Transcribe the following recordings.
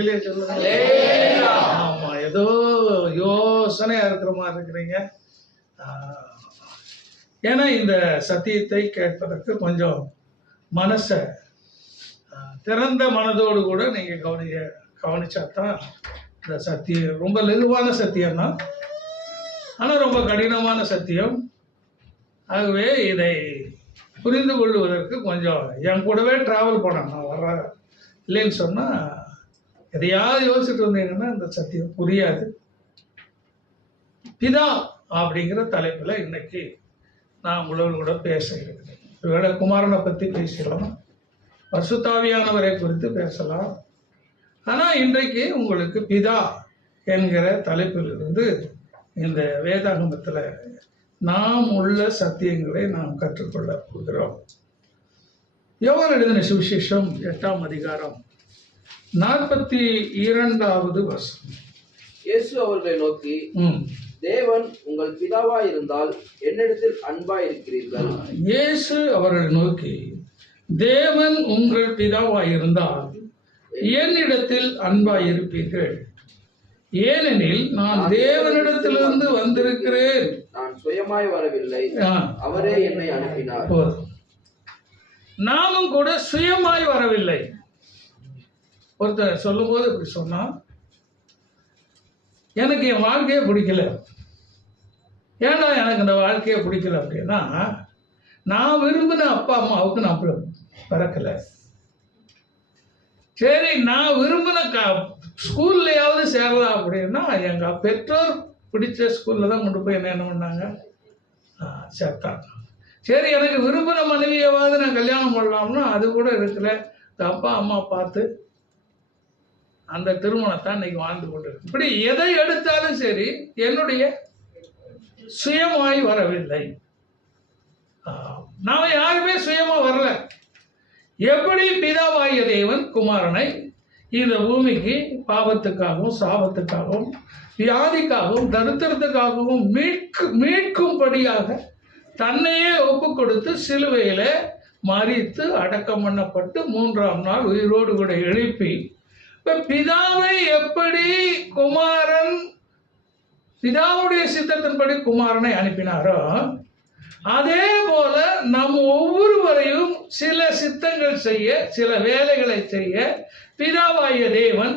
அல்லேலூயா சொல்லுங்க. ஆமா, ஏதோ யோசனையா இருக்கிற மாதிரி இருக்கிறீங்க. ஏன்னா இந்த சத்தியத்தை கேட்பதற்கு கொஞ்சம் மனசை திறந்த மனதோடு கூட நீங்க கவனிச்சாதான் இந்த சத்தியம் ரொம்ப லெகுவான சத்தியம் தான், ஆனா ரொம்ப கடினமான சத்தியம். ஆகவே இதை புரிந்து கொள்வதற்கு கொஞ்சம் என் கூடவே டிராவல் பண்ணணும். நான் வர்ற இல்லைன்னு சொன்னா எதையாவது யோசிச்சுட்டு வந்தீங்கன்னா இந்த சத்தியம் புரியாது. பிதா அப்படிங்கிற தலைப்புல இன்னைக்கு நான் உங்களோடு கூட பேச இருக்கிறேன். ஒருவேளை குமாரனை பத்தி பேசலாம், பரிசுத்தாவியானவரை குறித்து பேசலாம். ஆனா இன்றைக்கு உங்களுக்கு பிதா என்கிற தலைப்பிலிருந்து இந்த வேதாகமத்துல நாம் உள்ள சத்தியங்களை நாம் கற்றுக்கொள்ள போகிறோம். யோவான் எழுதின சுவிசேஷம் 8ஆம் அதிகாரம் 42வது வசனம். இயேசு அவர்களை நோக்கி, தேவன் உங்கள் பிதாவாய் இருந்தால் என்னிடத்தில் அன்பாய் இருக்கிறீர்கள். இயேசு அவர்களை நோக்கி, தேவன் உங்கள் பிதாவாய் இருந்தால் என்னிடத்தில் அன்பாய் இருப்பீர்கள், ஏனெனில் நான் தேவனிடத்திலிருந்து வந்திருக்கிறேன். நான் சுயமாய் வரவில்லை, அவரே என்னை அனுப்பினார். நாமும் கூட சுயமாய் வரவில்லை. ஒருத்தர் சொல்லும் போது இப்படி சொன்னா, எனக்கு என் வாழ்க்கையே பிடிக்கல. ஏன்னா எனக்கு இந்த வாழ்க்கையை பிடிக்கல அப்படின்னா, நான் விரும்பின அப்பா அம்மாவுக்கு நான் பிறக்கல. சரி, நான் விரும்பின ஸ்கூல்லையாவது சேரலாம் அப்படின்னா எங்க பெற்றோர் பிடிச்ச ஸ்கூல்ல தான் கொண்டு போய் என்ன பண்ணாங்க, சேர்த்தாங்க. சரி, எனக்கு விரும்பின மனைவியாவது நான் கல்யாணம் பண்ணலாம்னா அது கூட இருக்கல. அப்பா அம்மா பார்த்து அந்த திருமணத்தை இன்னைக்கு வாழ்ந்து கொண்டு. இப்படி எதை எடுத்தாலும் சரி என்னுடைய சுயமாய் வரவில்லை. நாம யாருமே சுயமா வரல. எப்படி பிதாவாகிய தேவன் குமாரனை இந்த பூமிக்கு பாவத்துக்காகவும் சாபத்துக்காகவும் வியாதிக்காகவும் தரித்திரத்துக்காகவும் மீட்கும்படியாக தன்னையே ஒப்பு கொடுத்து சிலுவையில மரித்து அடக்கம் பண்ணப்பட்டு 3ஆம் நாள் உயிரோடு கூட எழுப்பி, இப்ப பிதாவை எப்படி குமாரன் பிதாவுடைய சித்தத்தின்படி குமாரனை அனுப்பினாரோ, அதே போல நம் ஒவ்வொருவரையும் சில சித்தங்கள் செய்ய, சில வேலைகளை செய்ய பிதாவாகிய தேவன்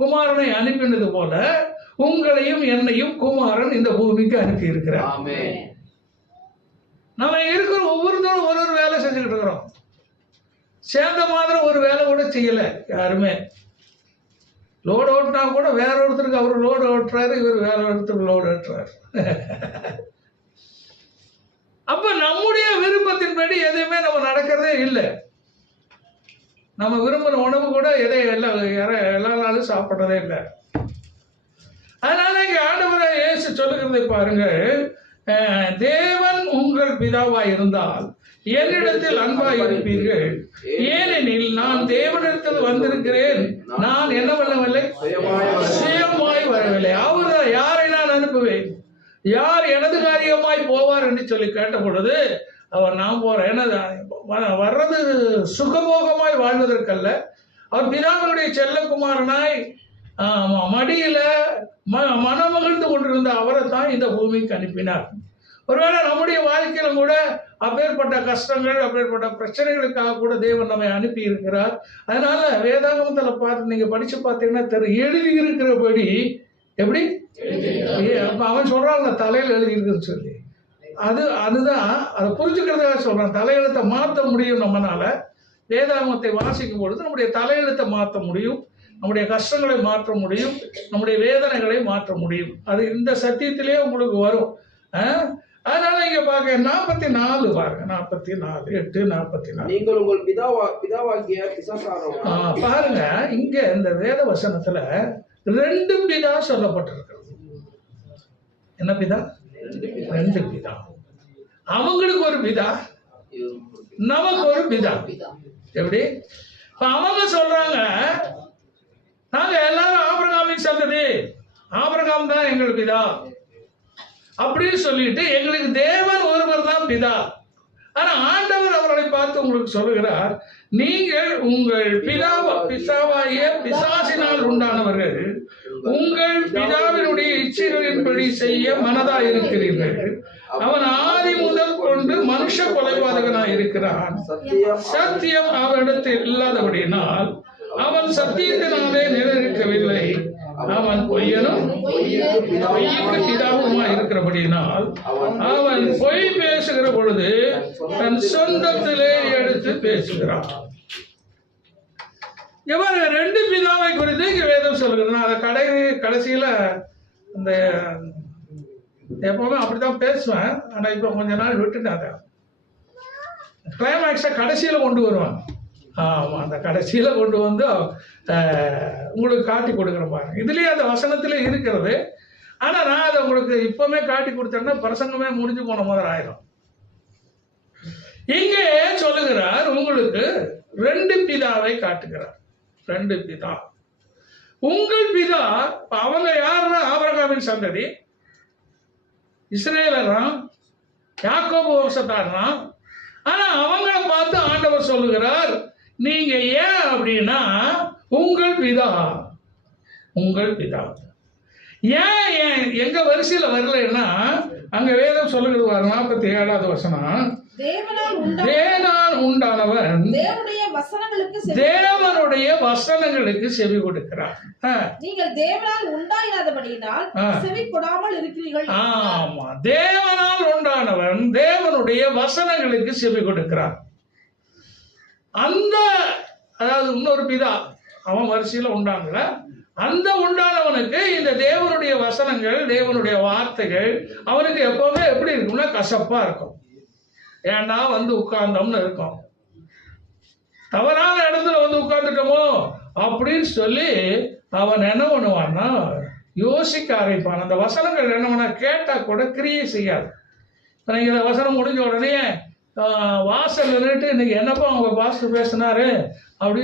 குமாரனை அனுப்பினது போல உங்களையும் என்னையும் குமாரன் இந்த பூமிக்கு அனுப்பி இருக்கிறார். நம்ம இருக்கிற ஒவ்வொருத்தரும் ஒரு வேலை செஞ்சுக்கிட்டு இருக்கிறோம். சேர்ந்த மாதிரி ஒரு வேலை கூட செய்யல யாருமே. லோடு ஓட்டினா கூட வேற ஒருத்தருக்கு அவர் லோடு ஓட்டுறாரு, இவர் வேற ஒருத்தருக்கு லோடு ஓட்டுறாரு. அப்ப நம்முடைய விருப்பத்தின்படி எதுவுமே நம்ம நடக்கிறதே இல்லை. நம்ம விரும்பின உணவு கூட எல்லா நாளும் சாப்பிட்றதே இல்லை. அதனால இங்க ஆண்டவரை இயேசு சொல்லுகிறதை பாருங்க, தேவன் உங்கள் பிதாவாய் இருந்தால் என்னிடத்தில் அன்பாய் இருப்பீர்கள், ஏனெனில் நான் தேவனிடத்தில் வந்திருக்கிறேன். நான் என்ன பண்ணவில்லை, சுயமாய் வரவில்லை. அவர் யாரை நான் அனுப்புவேன், யார் எனது காரியமாய் போவார் என்று சொல்லி கேட்ட பொழுது அவர் நான் போறேன். வர்றது சுகபோகமாய் வாழ்வதற்கல்ல, அவர் பிதாவுடைய செல்லகுமாரனாய் மடியில மனமகிழ்ந்து கொண்டிருந்த அவரை தான் இந்த பூமிக்கு அனுப்பினார். ஒருவேளை நம்முடைய வாழ்க்கையில கூட அப்பேற்பட்ட கஷ்டங்கள், அப்பேற்பட்ட பிரச்சனைகளுக்காக கூட தேவன் நம்மை அனுப்பி இருக்கிறார். அதனால வேதாகமத்துல பார்த்து நீங்க படிச்சு பார்த்தீங்கன்னா எழுதி இருக்கிறபடி எப்படி அவன் சொல்றாங்க தலையில் எழுதி இருக்குன்னு சொல்லி, அதுதான் அதை புரிஞ்சுக்கிறதுக்காக சொல்றான். தலையெழுத்தை மாற்ற முடியும் நம்மளால. வேதாகமத்தை வாசிக்கும் பொழுது நம்முடைய தலையெழுத்தை மாற்ற முடியும், நம்முடைய கஷ்டங்களை மாற்ற முடியும், நம்முடைய வேதனைகளை மாற்ற முடியும். அது இந்த சத்தியத்திலே உங்களுக்கு வரும். அதனால இங்க பாக்க 44 பாருங்க, 44 8 44. நீங்கள் உங்கள் பிதாவாகிய பிசாசானவன். பாருங்க, இங்க இந்த வேத வசனத்துல 2 பிதா சொல்லப்பட்டிருக்கிறது. என்ன பிதா? 2 பிதா. அவங்களுக்கு ஒரு பிதா, நமக்கு ஒரு பிதா. எப்படி? அவங்க சொல்றாங்க, நாங்க எல்லாரும் ஆபிரகாமின் சந்ததி, ஆபிரகாம் தான் எங்களுக்கு பிதா அப்படின்னு சொல்லிட்டு எங்களுக்கு தேவன் ஒருவர் தான் பிதா. ஆனா ஆண்டவர் அவர்களை பார்த்து உங்களுக்கு சொல்லுகிறார், நீங்கள் உங்கள் பிசாவாகிய பிசாசினால் உண்டானவர்கள், உங்கள் பிதாவினுடைய இச்சைகளின்படி செய்ய மனதாய் இருக்கிறீர்கள். அவன் ஆதி முதல் கொண்டு மனுஷ கொலைபாதகனாய் இருக்கிறான். சத்தியம் அவனிடத்தில் இல்லாதபடியினால் அவன் சத்தியத்தினாலே நிலைநிற்கவில்லை. அவன் பொய்யனும் பொய்யுக்கு பிதாவுமாய் இருக்கிறபடியினால் அவன் பொய் பேசுகிற பொழுது தன் சொந்தத்திலே எடுத்து பேசுகிறான். இவர் ரெண்டு பிதாவை குறித்து இங்க வேதம் சொல்லுகிறது. அதை கடைசியில இந்த எப்பவுமே அப்படித்தான் பேசுவேன். ஆனா இப்ப கொஞ்ச நாள் விட்டுட்டாங்க. கிளைமேக்ஸை கடைசியில கொண்டு வருவாங்க. ஆமா, அந்த கடைசியில கொண்டு வந்து உங்களுக்கு காட்டி கொடுக்குற பாருங்க. இதுலயே அந்த வசனத்திலே இருக்கிறது. ஆனா நான் அதை உங்களுக்கு இப்பவுமே காட்டி கொடுத்தேன்னா பிரசங்கமே முடிஞ்சு போன மாதிரி ஆயிரும். இங்கே சொல்லுகிறார், உங்களுக்கு ரெண்டு பிதாவை காட்டுகிறார். ரெண்டு பிதா. உங்கள் பிதா அவங்க யாருன்னா ஆபிரகாமின் சந்ததி, இஸ்ரேலராம், யாக்கோபு வம்சத்தாராம். ஆனா அவங்கள பார்த்து ஆண்டவர் சொல்லுகிறார், நீங்க ஏன் அப்படின்னா உங்கள் பிதா ஏன் எங்க வரிசையில வரலன்னா அங்க வேதம் சொல்லுகிறது 47வது வசனம், தேவனால் உண்டானவன் தேவனுடைய வசனங்களுக்கு செவி கொடுக்கிறார். நீங்கள் தேவனால் உண்டாயிராதபடியினால் செவி கொடாமல் இருக்கிறீர்கள். ஆமா, தேவனால் உண்டானவன் தேவனுடைய வசனங்களுக்கு செவி கொடுக்கிறார். அந்த அதாவது இன்னொரு பிதா அவன் வரிசையில உண்டாங்கல, அந்த உண்டானவனுக்கு இந்த தேவனுடைய வசனங்கள், தேவனுடைய வார்த்தைகள் அவனுக்கு எப்பவுமே எப்படி இருக்கும்னா கசப்பா இருக்கும். ஏன்னா வந்து உட்கார்ந்தோம்னு இருக்கும். தவறான இடத்துல வந்து உட்கார்ந்துட்டோமோ அப்படின்னு சொல்லி அவன் என்ன பண்ணுவான்னா யோசிக்க ஆரம்பிப்பான். அந்த வசனங்கள் என்ன பண்ண கேட்டா கூட கிரியை செய்யாது. நீங்க இந்த வசனம் முடிஞ்ச உடனே வாசல் நின்றுட்டு இன்னைக்கு என்னப்பா அவங்க பாஸ்டர் பேசினாரு அப்படி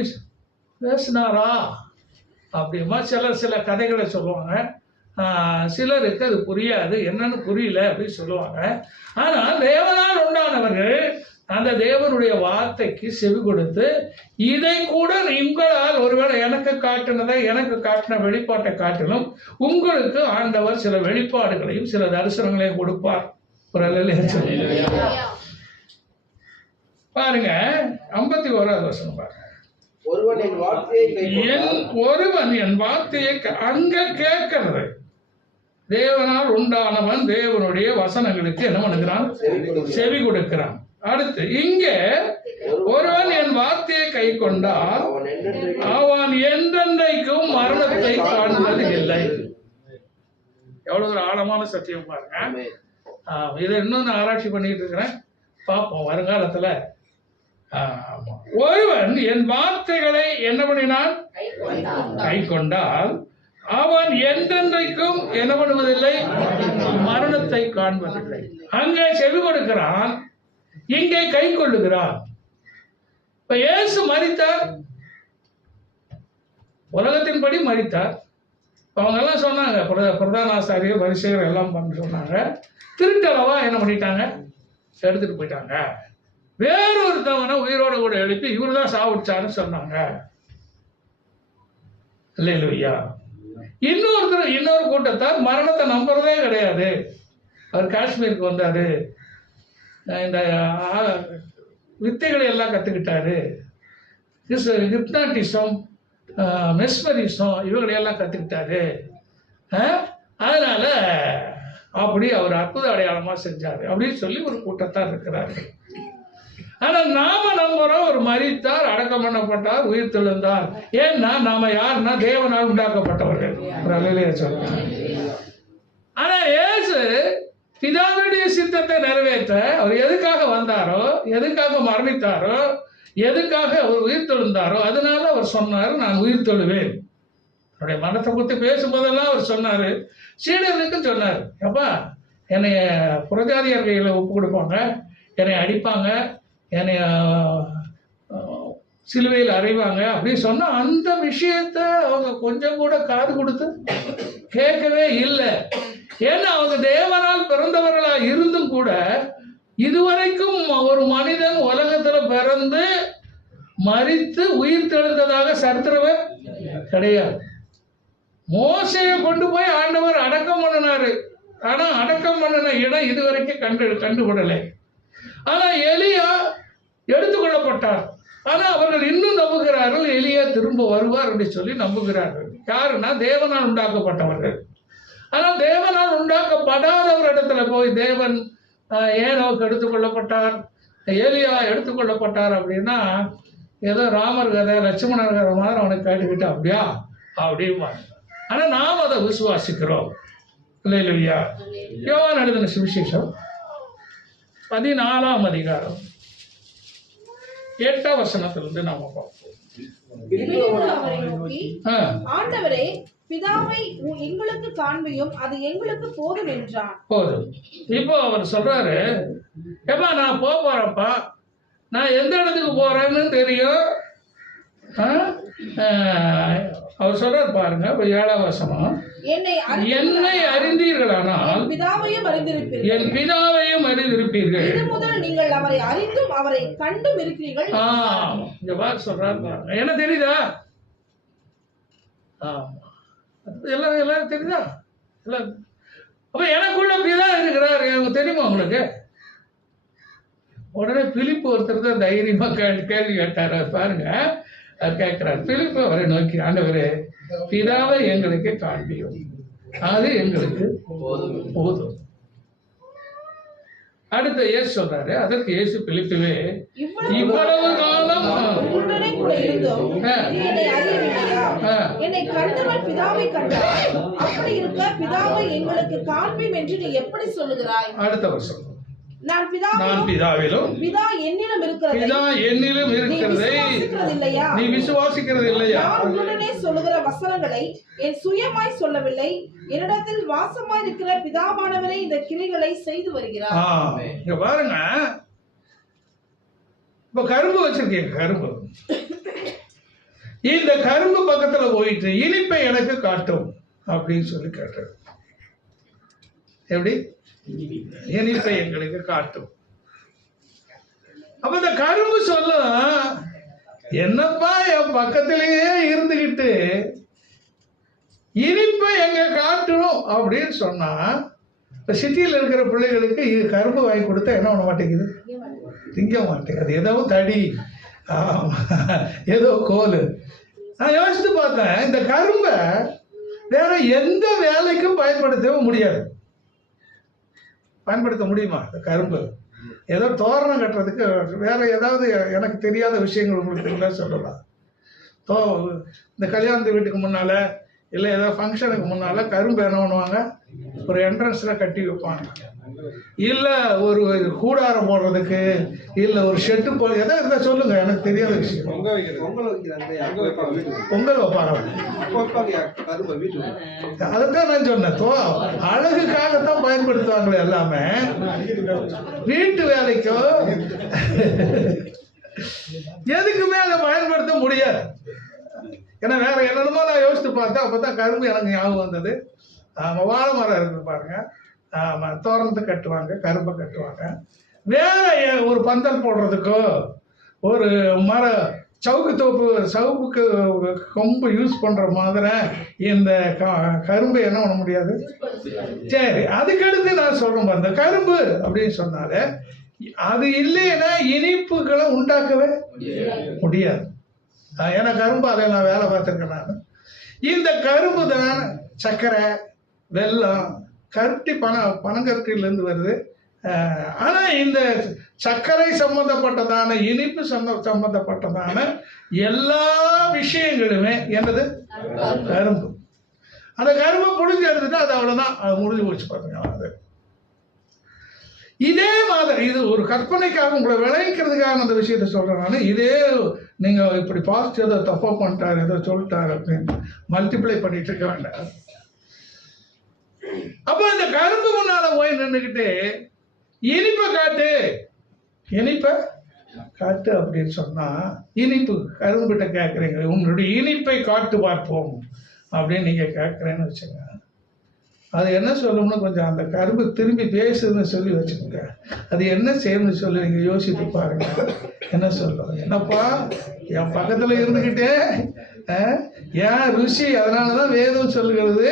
பேசினாரா அப்படிமா சில கதைகளை சொல்லுவாங்க. சிலருக்கு அது புரியாது, என்னன்னு புரியல அப்படின்னு சொல்லுவாங்க. ஆனால் தேவனால் உண்டானவர்கள் அந்த தேவனுடைய வார்த்தைக்கு செவி கொடுத்து இதை கூட உங்களால் ஒருவேளை எனக்கு காட்டின வெளிப்பாட்டை காட்டிலும் உங்களுக்கு ஆண்டவர் சில வெளிப்பாடுகளையும் சில தரிசனங்களையும் கொடுப்பார். பாருங்க 51வது வசனம் பாருங்க. ஒருவன் என் வார்த்தையை அங்க கேட்கிறது. தேவனால் உண்டானவன் தேவனுடைய வசனங்களுக்கு என்ன பண்ணுகிறான்? செவி கொடுக்கிறான். அடுத்து இங்கே ஒருவன் என் வார்த்தையை கை கொண்டால் அவன் என்றென்றைக்கும் மரணத்தை காண்பது இல்லை. எவ்வளவு ஒரு ஆழமான சத்தியம் பாருங்க. இதை இன்னும் நான் ஆராய்ச்சி பண்ணிட்டு இருக்கிறேன், பார்ப்போம் வருங்காலத்துல. ஒருவன் என் வார்த்தைகளை என்ன பண்ணினான்? கை கொண்டால் அவன் என்றென்றைக்கும் என்ன பண்ணுவதில்லை? மரணத்தை காண்பதில்லை. அங்கே செவி கொடுக்கிறான், இங்கே கை கொள்ளுகிறான். இப்ப இயேசு மரித்தார், உலகத்தின்படி மரித்தார். அவங்க எல்லாம் சொன்னாங்க, பிரதான ஆசாரியர் பரிசேயர் எல்லாம் பண்ண சொன்னாங்க, திருட்டளவா என்ன பண்ணிட்டாங்க? எடுத்துட்டு போயிட்டாங்க. வேறொருத்தவனை உயிரோட கூட எழுப்பி இவரு தான் சாவிச்சான்னு சொன்னாங்க. இல்லையா? இன்னொரு கூட்டத்தார் மரணத்தை நம்புறதே கிடையாது. அவர் காஷ்மீருக்கு வந்தாரு, இந்த வித்தைகளை எல்லாம் கத்துக்கிட்டாரு, ஹிப்னாட்டிசம், மெஸ்மரிசம் இவங்களையெல்லாம் கத்துக்கிட்டாரு. அதனால அப்படி அவர் அற்புத அடையாளமா செஞ்சாரு அப்படின்னு சொல்லி ஒரு கூட்டத்தார் இருக்கிறாரு. ஆனா நாம நம்புறோம், ஒரு மரித்தார், அடக்கம் பண்ணப்பட்டார், உயிர் தெழுந்தார். ஏன்னா நாம யாருன்னா தேவனால் உண்டாக்கப்பட்டவர்கள். ஆனா இயேசு பிதாவுடைய சித்தத்தை நிறைவேற்ற அவர் எதுக்காக வந்தாரோ, எதுக்காக மரணித்தாரோ, எதுக்காக அவர் உயிர் தெழுந்தாரோ, அதனால அவர் சொன்னார், நான் உயிர் தெழுவேன். அவருடைய மரணத்தை பற்றி பேசும்போதெல்லாம் அவர் சொன்னாரு, சீடர்களுக்கும் சொன்னார், அப்பா என்னைய புறஜாதியார் கையில் ஒப்பு கொடுப்பாங்க, என்னை அடிப்பாங்க, என்னை சிலுவையில் அறைவாங்க அப்படின்னு சொன்னா அந்த விஷயத்த அவங்க கொஞ்சம் கூட காது கொடுத்து கேட்கவே இல்லை. ஏன்னா அவங்க தேவனால் பிறந்தவர்களா இருந்தும் கூட இதுவரைக்கும் ஒரு மனித பிறந்து மரித்து உயிர் தெழுந்ததாக சரித்திரமே கிடையாது. மோசையை கொண்டு போய் ஆண்டவர் அடக்கம் பண்ணினாரு. ஆனா அடக்கம் பண்ணின இடம் இதுவரைக்கும் கண்டுபிடலை. ஆனா எலியா எடுத்துக்கொள்ளப்பட்டார். ஆனா அவர்கள் இன்னும் நம்புகிறார்கள், எலியா திரும்ப வருவார் என்று சொல்லி நம்புகிறார்கள். யாருன்னா தேவனால் உண்டாக்கப்பட்டவர்கள். ஆனால் தேவனால் உண்டாக்கப்படாதவர் இடத்துல போய் தேவன் ஏனோக்கு எடுத்துக்கொள்ளப்பட்டார், எலியா எடுத்துக்கொள்ளப்பட்டார் அப்படின்னா ஏதோ ராமர் கதை லட்சுமணர் கதை மாதிரி அவனுக்கு கேட்டுக்கிட்டு அப்படியா அப்படிமா. ஆனா நாம் அதை விசுவாசிக்கிறோம். இல்லையா? யோவான் எழுதின சுவிசேஷம் 14ஆம் அதிகாரம் 8ஆம் வசனத்திலிருந்து நாம பார்ப்போம். அவரை நோக்கி, ஆண்டவரே, பிதாவை எங்களுக்கு காண்பியும், அது எங்களுக்கு போதும் என்றார். போதும். இப்போ அவர் சொல்றாரு, ஏப்பா நான் போறப்பா, நான் எந்த இடத்துக்கு போறேன்னு தெரியும். அவர் சொல்றாரு பாருங்க, 7ஆம் வசனம், என்னை அறிந்தீர்களானால் என் பிதாவையும் அறிந்திருப்பீர்கள். இது முதல் நீங்கள் அவரை அறிந்தும் அவரை கண்டும் இருக்கிறீர்கள். இங்க பாரு சொல்றாரு பாருங்க, என்ன தெரியுதா? எல்லாரும் தெரியுதா? அப்ப எனக்குள்ள பிதா இருக்கிறாரு, தெரியுமா உங்களுக்கு? உடனே பிலிப்பு ஒருத்தர் தான் தைரியமா கேள்வி கேட்டார். பாருங்க, அவர் கேட்கிறார், பிலிப்பு அவரை நோக்கி, ஆண்டவரே, பிதாவை எங்களுக்கு காண்பியும், அது எங்களுக்கு போதும். அடுத்த இயேசு சொல்றாரு, அதற்கு இயேசு பிலிப்புவே, இவ்வளவு காலம் என்னை கண்டவன் பிதாவை கண்டார், அப்படி இருக்க பிதாவை எங்களுக்கு காண்பியும் என்று நீ எப்படி சொல்லுகிறாய்? அடுத்த வருஷம், நான் பிதாவிலும் பிதா என்னிலும் இருக்கிறதை நீ விசுவாசிக்கிறது இல்லையா? நான் உடனே சொல்லுகிற வசனங்களை என் சுயமாய் சொல்லவில்லை, என்னிடத்தில் வாசமாய் இருக்கிற பிதாவானவரே இந்த கிரிகளை செய்து வருகிறார். இங்க பாருங்க, இப்ப கரும்பு வச்சிருக்கீங்க, கரும்பு. இந்த கரும்பு பக்கத்துல போயிட்டு இனிப்பை எனக்கு காட்டும் அப்படின்னு சொல்லி கேட்டார். எப்படி? இனிப்பை எங்களுக்கு காட்டும். அப்ப இந்த கரும்பு சொல்லும், என்னப்பா என் பக்கத்திலேயே இருந்துகிட்டு இனிப்பை எங்க காட்டும் அப்படின்னு சொன்னா, இப்ப சிட்டியில் இருக்கிற பிள்ளைகளுக்கு கரும்பு வாங்கி கொடுத்தா என்ன பண்ண மாட்டேங்குது? திங்க மாட்டேங்குது. ஏதோ தடி, ஏதோ கோல். நான் யோசித்து பார்த்தேன், இந்த கரும்பை வேற எந்த வேலைக்கும் பயன்படுத்தவே முடியாது. பயன்படுத்த முடியுமா இந்த கரும்பு? ஏதோ தோரணம் கட்டுறதுக்கு, வேற ஏதாவது எனக்கு தெரியாத விஷயங்கள் உங்களுக்கு சொல்லலாம். இந்த கல்யாணத்து வீட்டுக்கு முன்னால இல்லை ஏதாவது ஃபங்க்ஷனுக்கு முன்னால கரும்பு என்ன பண்ணுவாங்க, ஒரு என்ட்ரன்ஸ்ல கட்டி வைப்பாங்க. இல்லை ஒரு கூடாரம் போடுறதுக்கு, இல்லை ஒரு ஷெட்டு போட, எதாவது இருந்தால் சொல்லுங்க, எனக்கு தெரியாத விஷயம். பொங்கல் வைப்பாங்க. அதுதான் நான் சொன்னேன், அழகுக்காகத்தான் பயன்படுத்துவாங்களே எல்லாமே. வீட்டு வேலைக்கோ எதுக்குமே அதை பயன்படுத்த முடியாது. ஏன்னா வேற என்னென்னமோ நான் யோசித்து பார்த்தேன். அப்பதான் கரும்பு எனக்கு ஞாபகம் வந்தது. வாழை மரம் இருக்கு பாருங்க, தோரணத்தை கட்டுவாங்க, கரும்பை கட்டுவாங்க. வேற ஒரு பந்தல் போடுறதுக்கோ, ஒரு மர சவுப்புக்கு கொம்பு யூஸ் பண்ற மாதிரி இந்த கரும்பை என்ன பண்ண முடியாது. சரி, அதுக்கடுத்து நான் சொல்றேன் பாருங்க, கரும்பு அப்படின்னு சொன்னாலே அது இல்லைன்னா இனிப்புகளை உண்டாக்கவே முடியாது. ஏன்னா கரும்பு அதை நான் வேலை பார்த்துருக்கேன் நான். இந்த கரும்பு தான் சர்க்கரை, வெல்லம், கருட்டி பனங்கருட்டிலிருந்து வருது. ஆனா இந்த சர்க்கரை சம்பந்தப்பட்டதான, இனிப்பு சம்பந்தப்பட்டதான எல்லா விஷயங்களுமே என்னது? கரும்பு. அந்த கரும்பை புழிஞ்சு எடுத்துட்டா அது அவ்வளவுதான், அது முடிஞ்சு போச்சு பாருங்க. அது இதே மாதிரி, இது ஒரு கற்பனைக்காக உங்களை விளைவிக்கிறதுக்காக அந்த விஷயத்த சொல்றேன் நான். இதே நீங்க இப்படி பாசிட்டிவ் ஏதோ தப்பா பண்ணிட்டாரு, ஏதோ சொல்லிட்டாரு அப்படின்னு மல்டிப்ளை பண்ணிட்டு இருக்க வேண்டாம். அப்ப இந்த கரும்பு முன்னால போய் நின்றுக்கிட்டு இனிப்பை காட்டு அப்படின்னு சொன்னா, இனிப்பு கரும்புகிட்ட கேட்குறீங்க, உங்களுடைய இனிப்பை காட்டு பார்ப்போம் அப்படின்னு நீங்க கேட்குறேன்னு வச்சுங்க. அது என்ன சொல்லணும்னு கொஞ்சம் அந்த கரும்பு திரும்பி பேசுதுன்னு சொல்லி வச்சுக்கோங்க. அது என்ன செய்யணும்னு சொல்லி நீங்கள் யோசித்து பாருங்க. என்ன சொல்லும்? என்னப்பா என் பக்கத்தில் இருந்துக்கிட்டே ஏன் ருசி, அதனால தான் வேதம் சொல்லுகிறது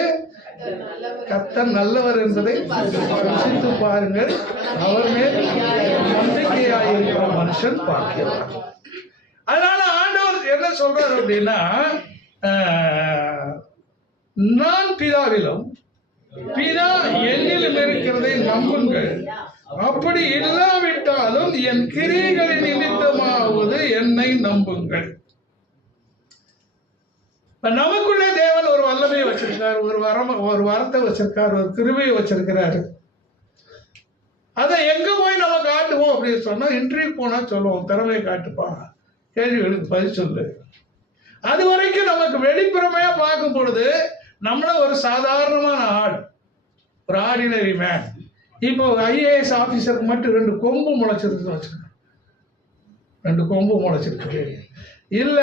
கர்த்தர் நல்லவர் என்பதை ருசித்து பாருங்கள், அவர் மேல் நம்பிக்கையாயிருக்கிற மனுஷன் பாக்கியவான். அதனால ஆண்டவர் என்ன சொல்றாரு அப்படின்னா, நான் பிதாவிலும் பிதா என்னிலும் இருக்கிறதை நம்புங்கள், அப்படி இல்லாவிட்டாலும் என் கிரியைகளின் நிமித்தமாவது என்னை நம்புங்கள். நமக்குள்ளே தேவன் ஒரு வல்லமையை வச்சிருக்காரு, ஒரு வரத்தை வச்சிருக்காரு, ஒரு கிருபையை வச்சிருக்கிறாரு. அதை எங்க போய் நம்ம காட்டுவோம் அப்படின்னு சொன்னா, இன்டர்வியூ போனா சொல்லுவோம், திறமையை காட்டுப்பா, கேள்விகளுக்கு பதில் சொல்லு. அது வரைக்கும் நமக்கு வெளிப்புறமையா பார்க்கும் பொழுது நம்மள ஒரு சாதாரணமான ஆள், ஒரு ஆர்டினரி மேன். இப்போ ஐஏஎஸ் ஆபீசருக்கு மட்டும் 2 கொம்பு முளைச்சிருக்குன்னு வச்சுக்கோங்க, 2 கொம்பு முளைச்சிருக்கு, இல்ல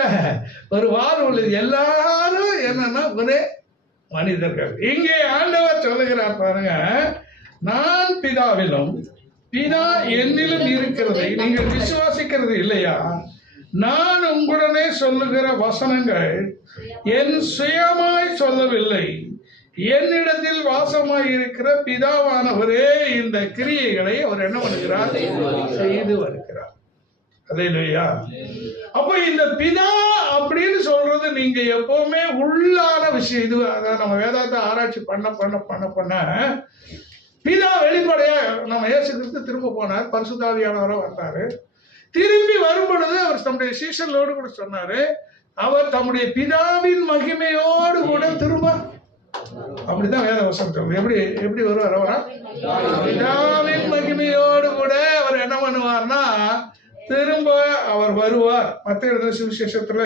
ஒரு வால் உள்ளது. எல்லாரும் என்னன்னா ஒரே மனிதர்கள். இங்கே ஆண்டவர் சொல்லுகிறார் பாருங்க, நான் பிதாவிலும் பிதா என்னிலும் இருக்கிறதை நீங்கள் விசுவாசிக்கிறது இல்லையா? நான் உங்களுடனே சொல்லுகிற வசனங்கள் என் சுயமாய் சொல்லவில்லை, என்னிடத்தில் வாசமாய் இருக்கிற பிதாவானவரே இந்த கிரியைகளை அவர் என்ன பண்ணுகிறார்? செய்து வருகிறார். அல்லேலூயா. அப்ப இந்த பிதா அப்படின்னு சொல்றது நீங்க எப்பவுமே உள்ளான விஷயம். இது அதாவது நம்ம வேதாத்தை ஆராய்ச்சி பண்ண பண்ண பண்ண பண்ண பிதா வெளிப்படையா, நம்ம இயேசு கிறிஸ்து திரும்ப போனார், பரிசுத்தாவியானவரா வந்தாரு. திரும்பி வரும் பொழுது அவர் தம்முடைய சீஷர்களோடு கூட சொன்னாரு, அவர் தம்முடைய பிதாவின் மகிமையோடு கூட திரும்ப, அப்படிதான் வேத வசனம் சொல்லுது. எப்படி வருவார்? அவரா பிதாவின் மகிமையோடு கூட அவர் என்ன பண்ணுவார்னா திரும்ப அவர் வருவார். மத்திய எழுதின சுவிசேஷத்துல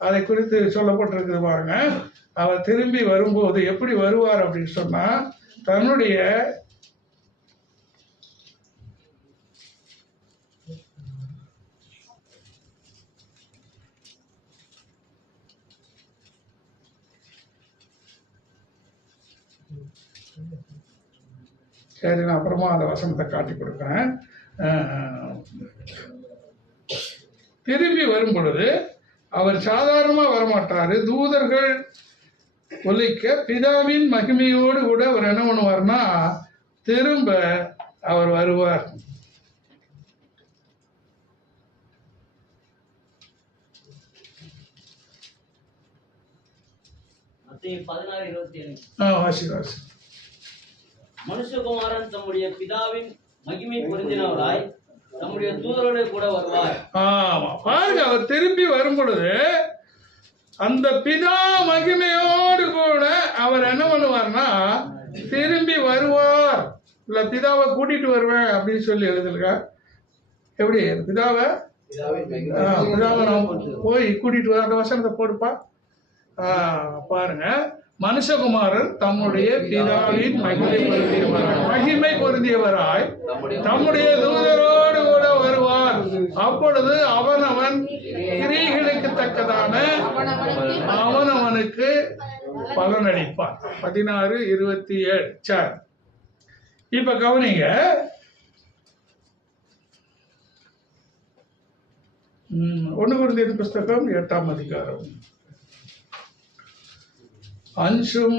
அதை குறித்து சொல்லப்பட்டிருக்குது பாருங்க. அவர் திரும்பி வரும்போது எப்படி வருவார் அப்படின்னு சொன்னா, தன்னுடைய சரி, நான் அப்புறமா அந்த வசனத்தை காட்டி கொடுக்குறேன். திரும்பி வரும் பொழுது அவர் சாதாரணமா வரமாட்டாரு, தூதர்கள் ஒலிக்க பிதாவின் மகிமையோடு கூட அவர் என்ன பண்ணுவார்னா திரும்ப அவர் வருவார். வாசி வாசி. மனுஷகுமாரன் தம்முடைய பிதாவின் மகிமை பொருந்தினவராய் தம்முடைய தூதரோடு கூட வருவார். ஆமா, பாருங்க, அவர் திரும்பி வரும் பொழுது அந்த பிதா மகிமையோடு கூட அவர் என்ன பண்ணுவார்னா திரும்பி வருவார். இல்ல பிதாவை கூட்டிட்டு வருவேன் அப்படின்னு சொல்லி எழுதுங்க. எப்படி பிதாவை போய் கூட்டிட்டு வர, அந்த வசனத்தை போடுப்பா. பாருங்க, மனுஷகுமாரன் தம்முடைய பிதாவின் மகிமை பொருந்தியவராய் தம்முடைய தூதரோடு கூட வருவார். அப்பொழுது அவனவன் கிரியைகளுக்கு தக்கதான அவனவனுக்கு பலனளிப்பான். 16:27. சரி, இப்ப கவனிங்க. 1 கொரிந்தியர் புஸ்தகம் 8ஆம் அதிகாரம் 5-6.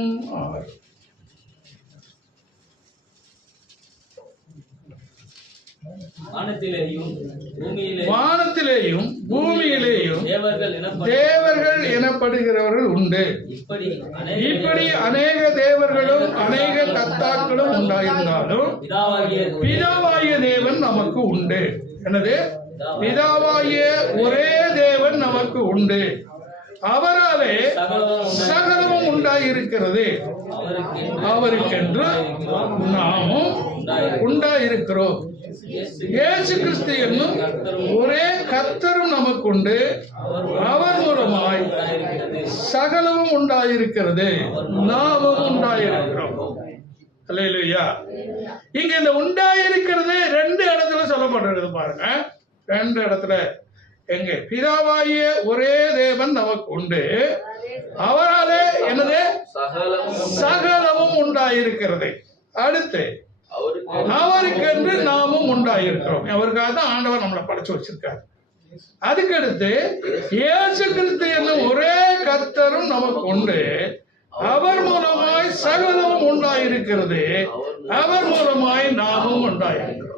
வானத்திலேயும் பூமியிலேயும் தேவர்கள் எனப்படுகிறவர்கள் உண்டு. இப்படி அநேக தேவர்களும் அநேக கர்த்தாக்களும் உண்டாயிருந்தாலும் பிதாவாகிய தேவன் நமக்கு உண்டு. என்னது? பிதாவாகிய ஒரே தேவன் நமக்கு உண்டு. அவராலே சகலமும் உண்டாயிருக்கிறது, அவருக்கென்று நாமும் உண்டாயிருக்கிறோம். இயேசு கிறிஸ்து என்னும் ஒரே கர்த்தரும் நமக்கு உண்டு, அவர் மூலமாய் சகலமும் உண்டாயிருக்கிறது, நாமும் உண்டாயிருக்கிறோம். அல்லேலூயா. இங்க இந்த உண்டாயிருக்கிறது 2 இடத்துல சொல்லப்பட்டிருக்குது பாருங்க. 2 இடத்துல எங்கே பிதாவாகிய ஒரே தேவன் நமக்கு உண்டு, அவராலே என்னது சகலமும் உண்டாயிருக்கிறது. அடுத்து அவருக்கென்று நாமும் உண்டாயிருக்கிறோம். அவருக்காக தான் ஆண்டவர் நம்மளை படைச்சு வச்சிருக்காரு. அதுக்கடுத்து இயேசு கிறிஸ்து என்னும் ஒரே கர்த்தரும் நமக்கு உண்டு, அவர் மூலமாய் சகலமும் உண்டாயிருக்கிறது, அவர் மூலமாய் நாமும் உண்டாயிருக்கிறோம்.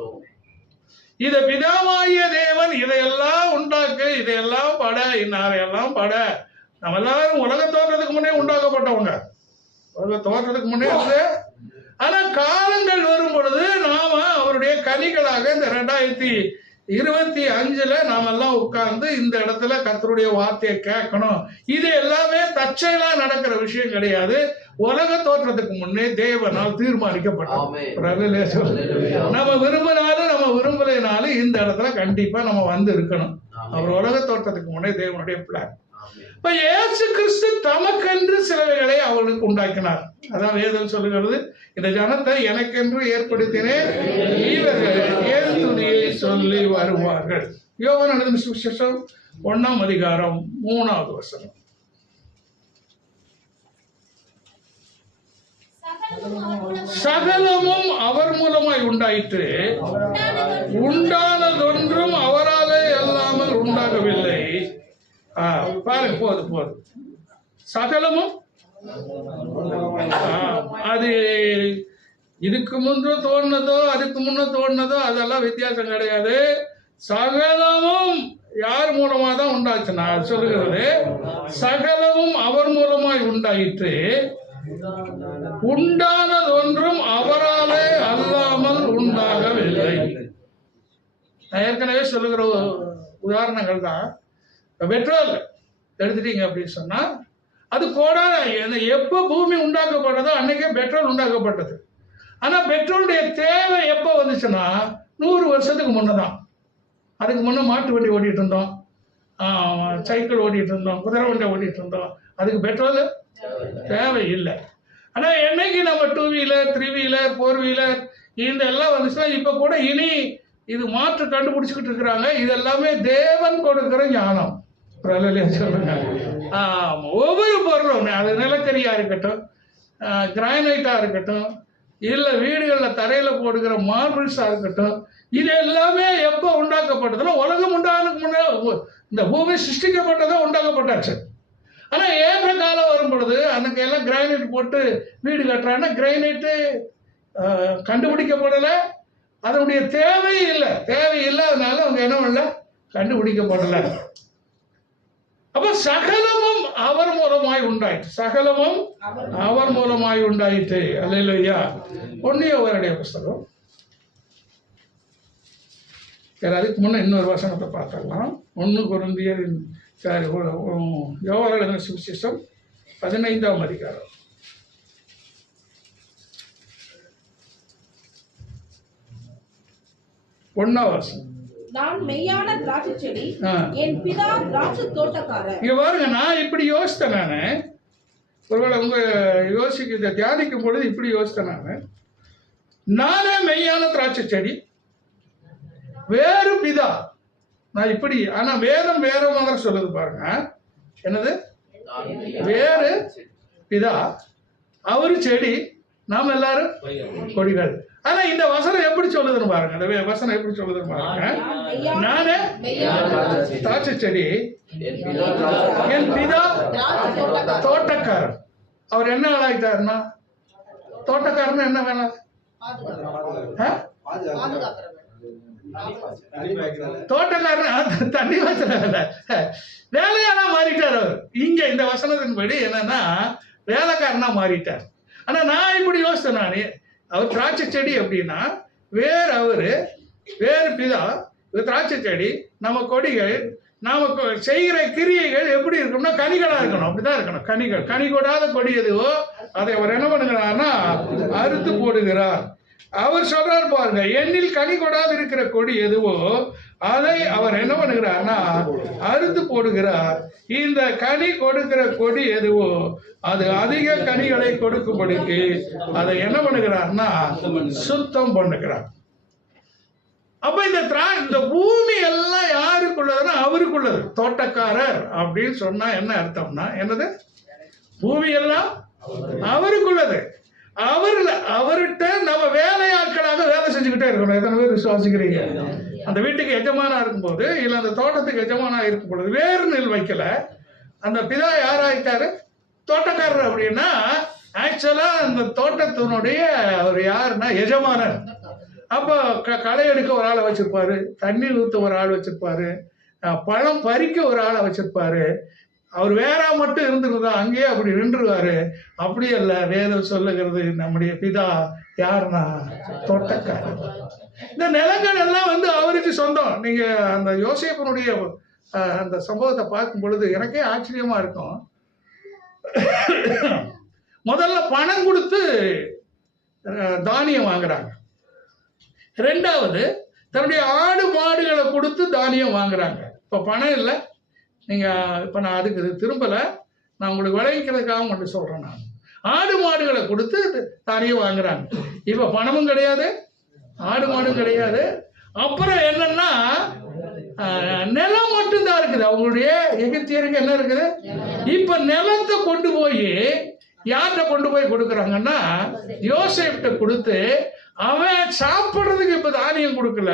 இத பிதாவாகிய தேவன் இதையெல்லாம் உண்டாக்க, இதையெல்லாம் பட, இன்னாரையெல்லாம் பட. நம்ம எல்லாரும் உலக தோற்றத்துக்கு முன்னே உண்டாக்கப்பட்டவங்க, உலக தோற்றத்துக்கு முன்னே வந்து. ஆனா காலங்கள் வரும் பொழுது நாம அவருடைய கனிகளாக இந்த 2025 நாம எல்லாம் உட்கார்ந்து இந்த இடத்துல கர்த்தருடைய வார்த்தையை கேட்கணும். இது எல்லாமே தற்செயலா நடக்கிற விஷயம் கிடையாது. உலக தோற்றத்துக்கு முன்னே தேவனால் தீர்மானிக்கப்பட்டது. நம்ம விரும்பினாலும் நம்ம விரும்பலைனாலும் இந்த இடத்துல கண்டிப்பா நம்ம வந்து இருக்கணும். அவர் உலக தோற்றத்துக்கு முன்னே தேவனுடைய பிளான். இப்ப இயேசு கிறிஸ்து தமக்கென்று சிலவைகளை அவர்களுக்கு உண்டாக்கினார். அதான் வேதம் சொல்லுகிறது, இந்த ஜனத்தை எனக்கென்று ஏற்படுத்தினேன், இவர்கள் என் துதியை சொல்லி வருவார்கள். யோவான் எழுதின சுவிசேஷம் 1ஆம் அதிகாரம் 3வது வசனம். சகலமும் அவர் மூலமாய் உண்டாயிற்று, உண்டானதொன்றும் அவராலே அல்லாமல் உண்டாகவில்லை. பாருங்க, போது சகலமும் அது இதுக்கு முன்பு தோணுனதோ அதுக்கு முன்ன தோணுனதோ அதெல்லாம் வித்தியாசம் கிடையாது. சகலமும் யார் மூலமா தான் உண்டாச்சுன்னா சொல்லுகிறது, சகலமும் அவர் மூலமாய் உண்டாயிற்று, உண்டானதொன்றும் அவராலே அல்லாமல் உண்டாகவில்லை. நான் ஏற்கனவே சொல்லுகிற உதாரணங்கள் தான். பெட்ரோல் எடுத்துட்டீங்க அப்படின்னு சொன்னா அது கோடான எப்போ பூமி உண்டாக்கப்பட்டதோ அன்னைக்கே பெட்ரோல் உண்டாக்கப்பட்டது. ஆனா பெட்ரோலுடைய தேவை எப்போ வந்துச்சுன்னா 100 வருஷத்துக்கு முன்னதான். அதுக்கு முன்ன மாட்டு வண்டி ஓட்டிட்டு இருந்தோம், சைக்கிள் ஓட்டிட்டு இருந்தோம், குதிரை வண்டி ஓட்டிட்டு இருந்தோம். அதுக்கு பெட்ரோல் தேவை இல்லை. ஆனா என்னைக்கு நம்ம 2 வீலர் 3 வீலர் 4 வீலர் இந்த எல்லாம் வந்துச்சுன்னா இப்ப கூட இனி இது மாற்று கண்டுபிடிச்சுக்கிட்டு இருக்கிறாங்க. இது எல்லாமே தேவன் கொடுக்கிற ஞானம். சொல்லுங்க. ஒவ்வொரு பொருளும், அது நிலக்கரியா இருக்கட்டும், கிரானைட்டா இருக்கட்டும், இல்ல வீடுகளில் தரையில போடுகிற மார்பிள்ஸா இருக்கட்டும், இது எல்லாமே எப்போ உண்டாக்கப்பட்டதுன்னா உலகம் உண்டானதுக்கு முன்னே, இந்த பூமி சிருஷ்டிக்கப்பட்டதா உண்டாக்கப்பட்டாச்சு. ஆனா ஏற்ற காலம் வரும் பொழுது அன்னைக்கு எல்லாம் கிரானைட் போட்டு வீடு கட்டுறாங்கன்னா கிரானைட்டு கண்டுபிடிக்கப்படலை, அதனுடைய தேவை இல்லாதனால அவங்க என்ன பண்ணல, கண்டுபிடிக்கப்படலை. அப்ப சகலமும் அவர் மூலமாய் உண்டாயிற்று, சகலமும் அவர் மூலமாய் உண்டாயிற்று. அல்லேலூயா. 1 யோவானுடைய புஸ்தகம், அதுக்கு முன்ன இன்னொரு வசனத்தை பார்த்துடலாம். 1 கொரிந்தியர் யோவான் எழுதின சுவிசேஷம் 15ஆம் அதிகாரம் 1ஆம் வசனம். நான் மெய்யான திராட்சை செடி, என் பிதா திராட்சை தோட்டக்காரர். இங்க பாருங்க, நான் இப்படி யோசித்தேன். நானு ஒருவேளை உங்க யோசிக்க தியானிக்கும் பொழுது இப்படி யோசித்தேன். நானே மெய்யான திராட்சை செடி, வேறு பிதா. நான் இப்படி, ஆனா வேதம் வேற மாதிரி சொல்லுது பாருங்க. என்னது? வேறு பிதா, அவரு செடி, நாம் எல்லாரும் கொடிகள். ஆனா இந்த வசனம் எப்படி சொல்லுதுன்னு பாருங்க. இந்த வசனம் எப்படி சொல்லுதுன்னு பாருங்க. நானே திராட்சை செடி, என் பிதா தோட்டக்காரன். அவர் என்ன ஆளாயிட்டாருன்னா, தோட்டக்காரன் என்ன வேணாம், தோட்டக்காரன் தண்ணி வச்சல வேலையானா மாறிட்டார் அவர். இங்க இந்த வசனத்தின்படி என்னன்னா வேலைக்காரனா மாறிட்டார். ஆனா நான் இப்படி யோசித்தேன். நானே அவர் திராட்சை செடி அப்படின்னா வேறு, அவரு வேறு பிதா, திராட்சை செடி, நம்ம கொடிகள், நாம செய்கிற கிரியைகள் எப்படி இருக்கணும்னா கனிகளா இருக்கணும். அப்படிதான் இருக்கணும். கனிகள், கனி கொடாத கொடி எதுவோ அதை அவர் என்ன பண்ணுகிறார்னா அறுத்து போடுகிறார். அவர் சொல்றார் பாருங்க, எண்ணில் கனி கொடாது இருக்கிற கொடி எதுவோ அதை அவர் என்ன பண்ணுகிறார்னா அறுத்து போடுகிறார். இந்த கனி கொடுக்கிற கொடி எதுவோ அது அதிக கனிகளை கொடுக்கும்படிக்கு அதை என்ன பண்ணுகிறார்னா சுத்தம் பண்ணுகிறார். அப்ப இந்த பூமி எல்லாம் யாருக்குள்ளதுன்னா அவருக்கு அவருக்குள்ளது. தோட்டக்காரர் அப்படின்னு சொன்னா என்ன அர்த்தம்னா என்னது? பூமி எல்லாம் அவருக்குள்ளது. அவர்கிட்ட நம்ம வேலையாட்களாக வேலை செஞ்சுக்கிட்டே இருக்கணும். எத்தனை பேர் விசுவாசிக்கிறீங்க? அந்த வீட்டுக்கு எஜமானா இருக்கும்போது, இல்ல அந்த தோட்டத்துக்கு எஜமானா இருக்கும் பொழுது வேறு நெல் வைக்கல. அந்த பிதா யாராயிட்டாரு? தோட்டக்காரர். அப்படின்னா ஆக்சுவலா அந்த தோட்டத்தினுடைய அவர் யாருன்னா எஜமானர். அப்போ களை எடுக்க ஒரு ஆளை வச்சிருப்பாரு, தண்ணீர் ஊற்ற ஒரு ஆள் வச்சிருப்பாரு, பழம் பறிக்க ஒரு ஆளை வச்சிருப்பாரு. அவர் வேற மட்டும் இருந்திருந்தா அங்கேயே அப்படி நின்றுவாரு. அப்படி அல்ல, வேதம் சொல்லுகிறது நம்முடைய பிதா யாருன்னா தோட்டக்காரர். இந்த நிலங்கள் எல்லாம் அவருக்கு சொந்தம். நீங்க அந்த யோசேப்பனுடைய அந்த சம்பவத்தை பார்க்கும் பொழுது எனக்கே ஆச்சரியமா இருக்கும். முதல்ல பணம் கொடுத்து தானியம் வாங்குறாங்க. ரெண்டாவது தன்னுடைய ஆடு மாடுகளை கொடுத்து தானியம் வாங்குறாங்க. இப்ப பணம் இல்லை, நீங்க இப்ப நான் அதுக்கு திரும்பல, நான் உங்களுக்கு விளைவிக்கிறதுக்காக மட்டும் சொல்றேன். நான் ஆடு மாடுகளை கொடுத்து தானியம் வாங்குறாங்க. இப்ப பணமும் கிடையாது, ஆடு மாடும் கிடையாது. அப்புறம் என்னன்னா நிலம் மட்டும்தான் இருக்குது. அவங்களுடைய எகிப்தியருக்கு என்ன இருக்குது? இப்ப நிலத்தை கொண்டு போய் யார்கிட்ட கொண்டு போய் கொடுக்குறாங்கன்னா யோசேப்கிட்ட கொடுத்து, அவன் சாப்பிட்றதுக்கு இப்ப தானியம் கொடுக்கல,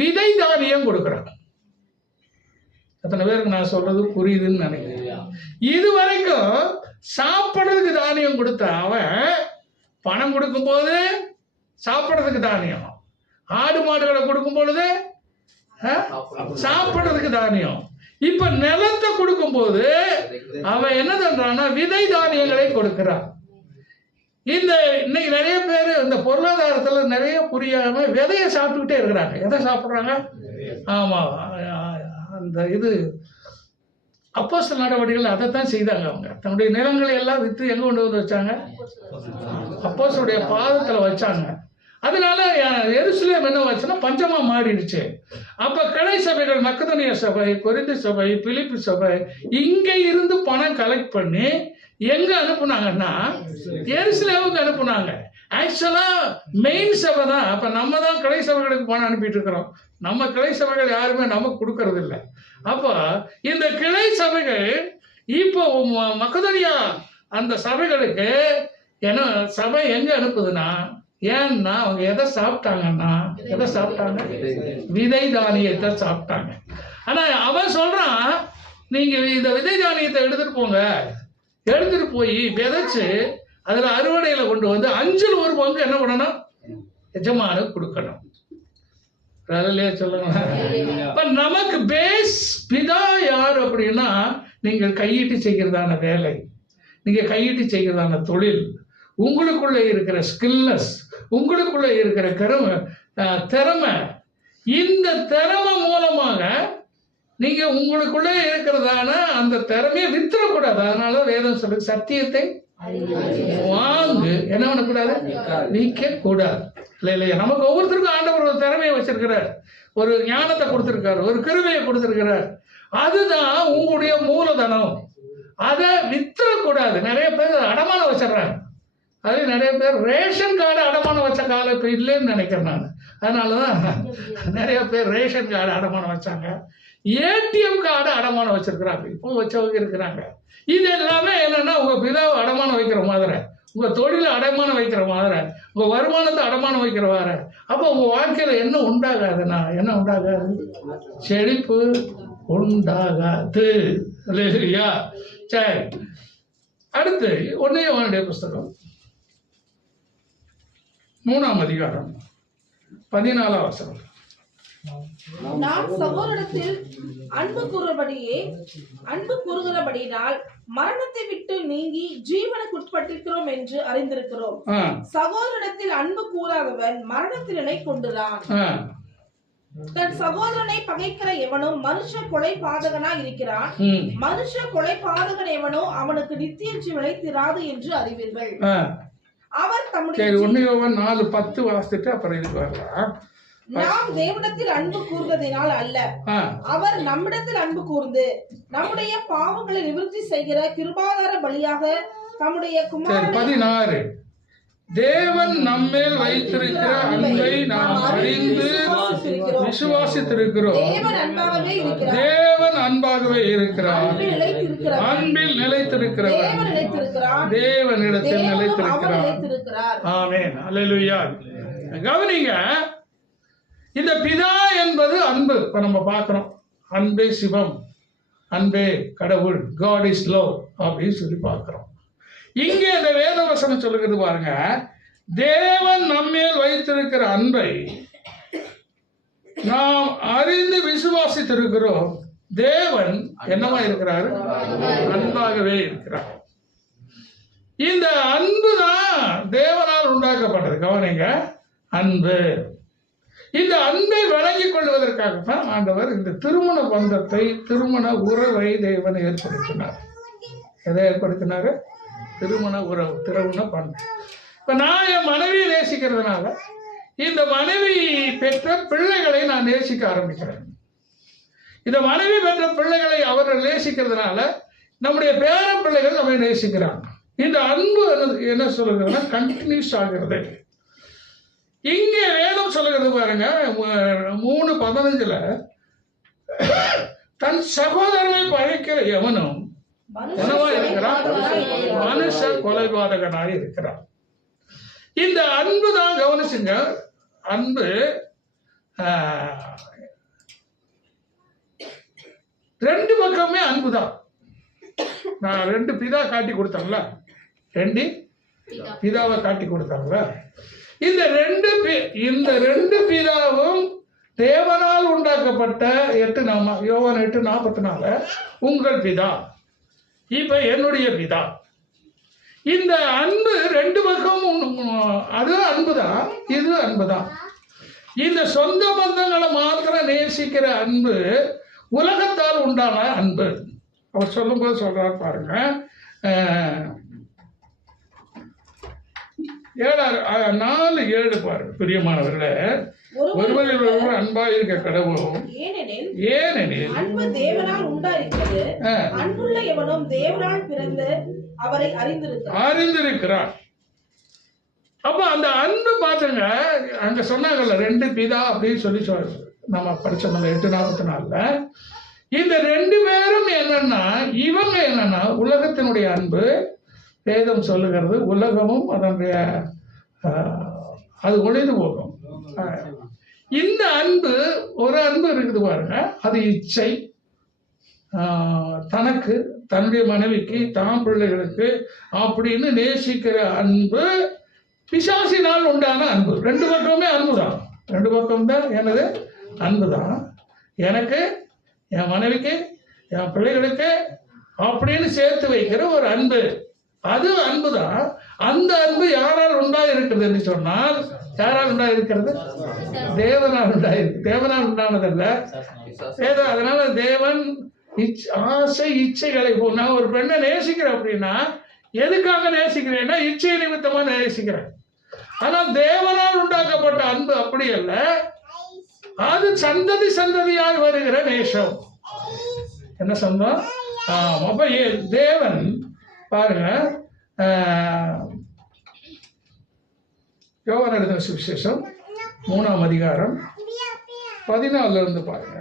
விதை தானியம் கொடுக்குறான். எத்தனை பேருக்கு நான் சொல்றது புரியுதுன்னு நினைக்கிறேன்? இது வரைக்கும் சாப்பிட்றதுக்கு தானியம் கொடுத்த அவன் பணம் கொடுக்கும் போது சாப்பிட்றதுக்கு தானியம், ஆடு மாடுகளை கொடுக்கும் பொழுது சாப்பிட்றதுக்கு தானியம். இப்ப நிலத்தை கொடுக்கும் போது அவன் என்ன பண்றான்னா விதை தானியங்களை கொடுக்கிறான். இன்னைக்கு நிறைய பேர் இந்த பொருளாதாரத்துல நிறைய புரியாம விதையை சாப்பிட்டுக்கிட்டே இருக்கிறாங்க. எதை சாப்பிட்றாங்க? ஆமா, அந்த இது அப்போஸ்தலர் நடவடிக்கைகள் அதைத்தான் செய்தாங்க. அவங்க தன்னுடைய நிலங்களை எல்லாம் வித்து எங்க கொண்டு வந்து வச்சாங்க? அப்போஸ்தலருடைய பாதத்துல வச்சாங்க. அதனால எருசலேம் என்ன வச்சுன்னா பஞ்சமா மாறிடுச்சு. அப்ப கிளை சபைகள், மக்கதோனிய சபை, கொரிந்து சபை, பிலிப்பி சபை, இங்க இருந்து பணம் கலெக்ட் பண்ணி எங்க அனுப்புனாங்கன்னா எருசலேமுக்கு அனுப்புனாங்க. ஆக்சுவலா மெயின் சபை தான். அப்ப நம்ம தான் கிளை சபைகளுக்கு பணம் அனுப்பிட்டு இருக்கிறோம். நம்ம கிளை சபைகள் யாருமே நமக்கு கொடுக்கறது இல்லை. அப்ப இந்த கிளை சபைகள் இப்போ மக்கதோனியா அந்த சபைகளுக்கு என்ன சபை எங்க அனுப்புதுன்னா, ஏன்னா அவங்க எதை சாப்பிட்டாங்கன்னா, எதை சாப்பிட்டாங்க? விதை தானியத்தை சாப்பிட்டாங்க. ஆனா அவன் சொல்றான், நீங்க இந்த விதை தானியத்தை எடுத்துட்டு போங்க, எடுத்துட்டு போய் விதைச்சு அதுல அறுவடையில கொண்டு வந்து 5ல் 1 பங்கு என்ன பண்ணணும்? எஜமானுக்கு கொடுக்கணும். சொல்லுங்க. இப்ப நமக்கு பேஸ் பிதா யார் அப்படின்னா, நீங்கள் கையிட்டு செய்கிறதான வேலை, நீங்க கையிட்டு செய்கிறதான தொழில், உங்களுக்குள்ள இருக்கிற ஸ்கில்னஸ், உங்களுக்குள்ள இருக்கிற திறமை, இந்த திறமை மூலமாக நீங்க உங்களுக்குள்ள இருக்கிறதான அந்த திறமையை வித்துறக்கூடாது. அதனால வேதம் சொல்லுது, சத்தியத்தை வாங்கு, என்ன பண்ணக்கூடாது? விற்க கூடாது. இல்லையா? நமக்கு ஒவ்வொருத்தருக்கும் ஆண்டவர் ஒரு திறமையை வச்சிருக்கிறார், ஒரு ஞானத்தை கொடுத்திருக்காரு, ஒரு கிருபையை கொடுத்திருக்கிறார். அதுதான் உங்களுடைய மூலதனம். அதை வித்துறக்கூடாது. நிறைய பேர் அடமானம் வச்சிடறாங்க. அது நிறைய பேர் ரேஷன் கார்டு அடமானம் வச்ச காலம் இப்போ இல்லைன்னு நினைக்கிறேன் நான். அதனாலதான் நிறைய பேர் ரேஷன் கார்டு அடமானம் வச்சாங்க, ஏடிஎம் கார்டு அடமானம் வச்சிருக்கிறாங்க, இப்போ வச்சவங்க இருக்கிறாங்க. இது எல்லாமே என்னன்னா உங்க பிதாவை அடமானம் வைக்கிற மாதிரி, உங்க தொழிலை அடமானம் வைக்கிற மாதிரி, உங்க வருமானத்தை அடமானம் வைக்கிற மாதிரி. அப்போ உங்க வாழ்க்கையில என்ன உண்டாகாதுன்னா, என்ன உண்டாகாது? செழிப்பு உண்டாகாது. இல்லையா? சரி, அடுத்து 1 யோவானுடைய புஸ்தகம் 3ஆம் அதிகாரம் 14ஆம் வசனம். நான் சகோதரத்தில் அன்பு கூறுகிறபடியினால் மரணத்தை விட்டு நீங்கி ஜீவனுக்கு உட்பட்டிருக்கிறோம் என்று அறிந்திருக்கிறோம். சகோதரத்தில் அன்பு கூறாதவன் மரணத்தினை கொண்டுறான். தன் சகோதரனை பகைக்கிற எவனும் மனுஷ கொலை பாதகனா இருக்கிறான். மனுஷ கொலை பாதகன் எவனோ அவனுக்கு நித்திய ஜீவனை திராது என்று அறிவீர்கள். அவர் தம்முடைய 1 யோவான் 4:10 வாசித்துட்டு அப்புறம் இதுக்கு வரலாம். நாம் தேவனிடத்தில் அன்பு கூர்ந்ததினால் அல்ல, அவர் நம்மிடத்தில் அன்பு கூர்ந்து நம்முடைய பாவங்களை நிவர்த்தி செய்கிற கிருபாதார பலியாக தம்முடைய குமாரனை. 16 தேவன் நம்மேல் வைத்திருக்கிற அன்பை நாம் அறிந்து விசுவாசித்திருக்கிறோம். தேவன் அன்பாகவே இருக்கிறார். அன்பில் நிலைத்திருக்கிறவர் தேவனிடத்தில் நிலைத்திருக்கிறார். ஆமென். அல்லேலூயா. கவனிங்க, இந்த பிதா என்பது அன்பு. இப்ப நம்ம பார்க்கிறோம், அன்பே சிவம், அன்பே கடவுள், காட் இஸ் லவ் அப்படின்னு சொல்லி பார்க்கிறோம். இங்கே இந்த வேத வசனம் சொல்லுகிறது பாருங்க, தேவன் நம்மேல் வைத்திருக்கிற அன்பை நாம் அறிந்து விசுவாசித்திருக்கிறோம். தேவன் என்னவா இருக்கிறார்? அன்பாகவே இருக்கிறார். இந்த அன்பு தான் தேவனால் உண்டாக்கப்பட்டது. கவனிங்க, அன்பு. இந்த அன்பை வழங்கிக் கொள்வதற்காகத்தான் ஆண்டவர் இந்த திருமண பந்தத்தை, திருமண உறவை தேவன் ஏற்படுத்தினார். எதை ஏற்படுத்தினாரு? திருமண உறவு, திருமண பந்தம். இப்ப நான் என் மனைவியை நேசிக்கிறதுனால இந்த மனைவி பெற்ற பிள்ளைகளை நான் நேசிக்க ஆரம்பிக்கிறேன். இந்த மனைவி பெற்ற பிள்ளைகளை அவர்கள் நேசிக்கிறதுனால நம்முடைய பேர பிள்ளைகள் நம்மை நேசிக்கிறாங்க. இந்த அன்பு என்ன சொல்லுகிறதுனா கண்டினியூஸ் ஆகிறது. இங்கே வேதம் சொல்லுகிறது பாருங்க, 3:15 தன் சகோதரனை பகைக்கிற எவனும் என்னவா இருக்கிறான்? மனுஷ கொலைபாதகனாய் இருக்கிறான். இந்த அன்பு தான், கவனிச்சுங்க, அன்பு ரெண்டு பக்கமே அன்பு தான். நான் 2 பிதா காட்டி கொடுத்தாங்களா? 2 பிதாவை காட்டி கொடுத்தாங்களா? இந்த ரெண்டு பிதாவும் தேவனால் உண்டாக்கப்பட்ட யோவான் 8:44 உங்கள் பிதா, இப்ப என்னுடைய பிதா. இந்த அன்பு ரெண்டு பக்கமும், அது அன்புதான், இது அன்புதான். இந்த சொந்த பந்தங்களை மாத்திரம் நேசிக்கிற அன்பு உலகத்தால் உண்டான அன்பு. அவர் சொல்லும் போது சொல்றாரு பாருங்க, 4:7 பாருங்க. பிரியமானவர்களே, ஒருவரில் ஒருவர் அன்பாய் இருக்க கடவுளும், ஏனெனில் அன்பு தேவனால் உண்டாயிருக்கிறது, அன்புள்ள எவனும் தேவனால் பிறந்து அவரை அறிந்திருக்கிறார். அப்ப அந்த அன்பு பாத்துங்க, அங்க சொன்னாங்கல்ல 2 பிதா அப்படின்னு சொல்லி நம்ம படிச்சோம்ல 8:44. இந்த 2 பேரும் என்னன்னா, இவங்க என்னன்னா உலகத்தினுடைய அன்பு. வேதம் சொல்லுகிறது உலகமும் அதனுடைய அது ஒளிந்து போகும். இந்த அன்பு, ஒரு அன்பு இருக்குது பாருங்க, அது இச்சை. தனக்கு, தன்னுடைய மனைவிக்கு, தான் பிள்ளைகளுக்கு அப்படின்னு நேசிக்கிற அன்பு பிசாசினால் உண்டான அன்பு. 2 பக்கமே அன்பு தான். 2 பக்கம் தான் எனது அன்பு தான். எனக்கு, என் மனைவிக்கு, என் பிள்ளைகளுக்கு அப்படின்னு சேர்த்து வைக்கிற ஒரு அன்பு, அது அன்பு தான். அந்த அன்பு யாரால் உண்டாயிருக்கிறது என்று சொன்னால், யாரால் உண்டாயிருக்கிறது? தேவனால் உண்டாயிருக்கு. தேவனால் உண்டானதல்ல. அதனால தேவன் ஆசை இச்சைகளை, நான் ஒரு பெண்ணை நேசிக்கிறேன் அப்படின்னா எதுக்காக நேசிக்கிறேன்னா இச்சை நிமித்தமா நேசிக்கிறேன். ஆனால் தேவனால் உண்டாக்கப்பட்ட அன்பு அப்படி அல்ல, அது சந்ததி சந்ததியாய் வருகிற நேசம். என்ன சொந்தம்? அப்ப தேவன் பாருங்க, யோவான் எழுதின சுவிசேஷம் 3ஆம் அதிகாரம் 14 இருந்து பாருங்க,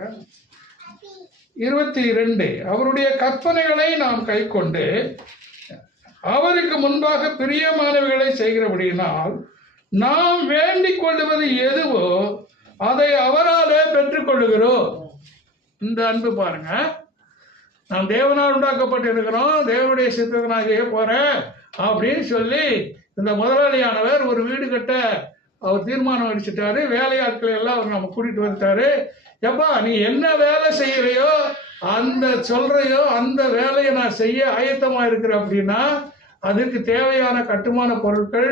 22. அவருடைய கற்பனைகளை நாம் கைக்கொண்டு அவருக்கு முன்பாக பிரியமானவைகளை செய்கிறபடியினால் நாம் வேண்டிக் கொள்ளுவது எதுவோ அதை அவராலே பெற்றுக்கொள்ளுகிறோம். இந்த அன்பு பாருங்க, நாம் தேவனால் உண்டாக்கப்பட்டு இருக்கிறோம், தேவனுடைய சித்தத்தை நான் செய்ய போறேன் அப்படின்னு சொல்லி இந்த முதலாளியானவர் ஒரு வீடு கட்ட அவர் தீர்மானம் அடிச்சுட்டாரு. வேலையாட்களை எல்லாம் அவர் நம்ம கூட்டிட்டு வந்துட்டாரு. எப்பா, நீ என்ன வேலை செய்யறையோ அந்த சொல்றையோ அந்த வேலையை நான் செய்ய ஆயத்தமா இருக்கிறேன் அப்படின்னா அதற்கு தேவையான கட்டுமான பொருட்கள்,